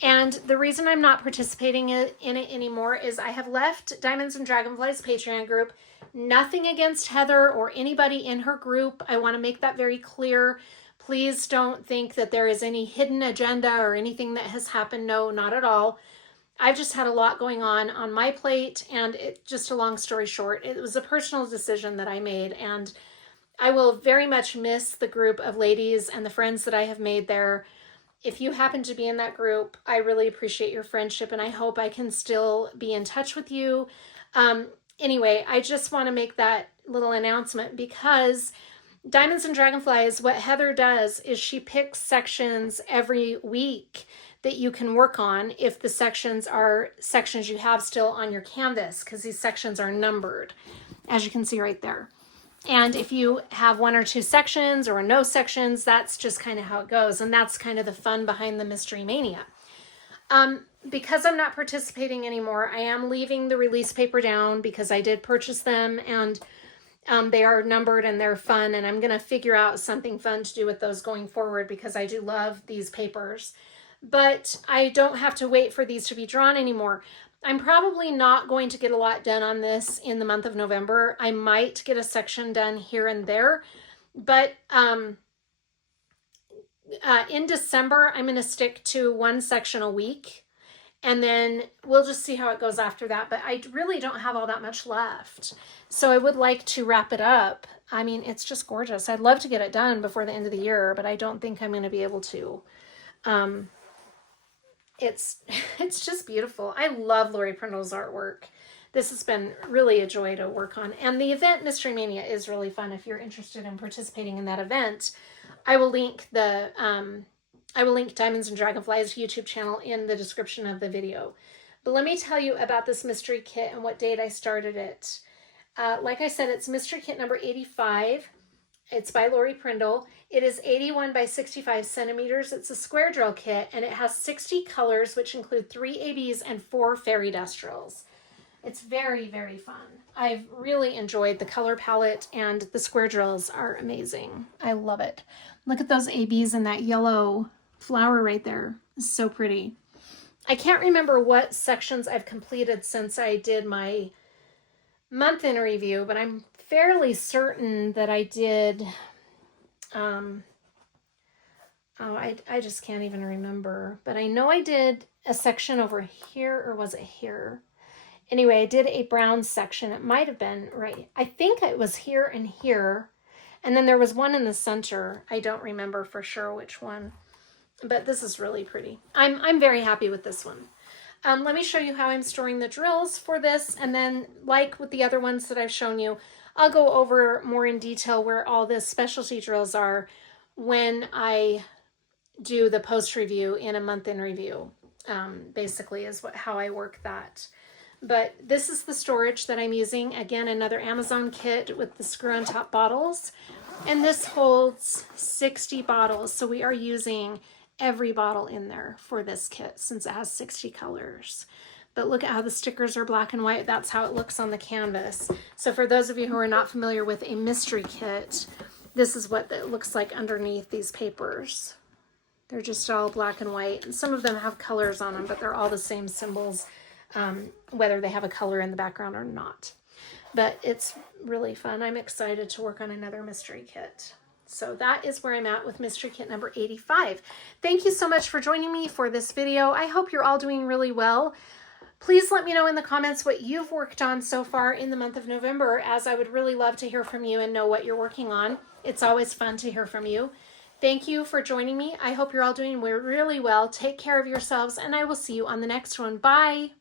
And the reason I'm not participating in it anymore is I have left Diamonds and Dragonflies Patreon group. Nothing against Heather or anybody in her group. I want to make that very clear. Please don't think that there is any hidden agenda or anything that has happened. No, not at all. I've just had a lot going on my plate, and just a long story short, it was a personal decision that I made, and I will very much miss the group of ladies and the friends that I have made there. If you happen to be in that group, I really appreciate your friendship, and I hope I can still be in touch with you. Anyway, I just want to make that little announcement, because Diamonds and Dragonflies, what Heather does is she picks sections every week that you can work on if the sections are sections you have still on your canvas, because these sections are numbered, as you can see right there. And if you have 1 or 2 sections or no sections, that's just kind of how it goes. And that's kind of the fun behind the Mystery Mania. Because I'm not participating anymore, I am leaving the release paper down, because I did purchase them, and they are numbered and they're fun. And I'm going to figure out something fun to do with those going forward, because I do love these papers. But I don't have to wait for these to be drawn anymore. I'm probably not going to get a lot done on this in the month of November. I might get a section done here and there, but in December, I'm going to stick to 1 section a week, and then we'll just see how it goes after that. But I really don't have all that much left, so I would like to wrap it up. I mean, it's just gorgeous. I'd love to get it done before the end of the year, but I don't think I'm going to be able to. It's just beautiful. I love Lori Prindle's artwork. This has been really a joy to work on. And the event Mystery Mania is really fun. If you're interested in participating in that event, I will link the I will link Diamonds and Dragonflies YouTube channel in the description of the video. But let me tell you about this mystery kit and what date I started it. Like I said, it's mystery kit number 85. It's by Lori Prindle. It is 81 by 65 centimeters. It's a square drill kit, and it has 60 colors, which include 3 ABs and 4 fairy dust drills. It's very, very fun. I've really enjoyed the color palette, and the square drills are amazing. I love it. Look at those ABs and that yellow flower right there. It's so pretty. I can't remember what sections I've completed since I did my month in review, but I'm fairly certain that I did, I just can't even remember, but I know I did a section over here, or was it here? Anyway, I did a brown section. It might have been right. I think it was here and here, and then there was one in the center. I don't remember for sure which one, but this is really pretty. I'm very happy with this one. Let me show you how I'm storing the drills for this, and then like with the other ones that I've shown you, I'll go over more in detail where all the specialty drills are when I do the post review in a month in review, basically is how I work that. But this is the storage that I'm using. Again, another Amazon kit with the screw on top bottles. And this holds 60 bottles. So we are using every bottle in there for this kit since it has 60 colors. But look at how the stickers are black and white. That's how it looks on the canvas. So for those of you who are not familiar with a mystery kit, this is what it looks like underneath these papers. They're just all black and white. And some of them have colors on them, but they're all the same symbols, whether they have a color in the background or not. But it's really fun. I'm excited to work on another mystery kit. So that is where I'm at with mystery kit number 85. Thank you so much for joining me for this video. I hope you're all doing really well. Please let me know in the comments what you've worked on so far in the month of November, as I would really love to hear from you and know what you're working on. It's always fun to hear from you. Thank you for joining me. I hope you're all doing really well. Take care of yourselves, and I will see you on the next one. Bye.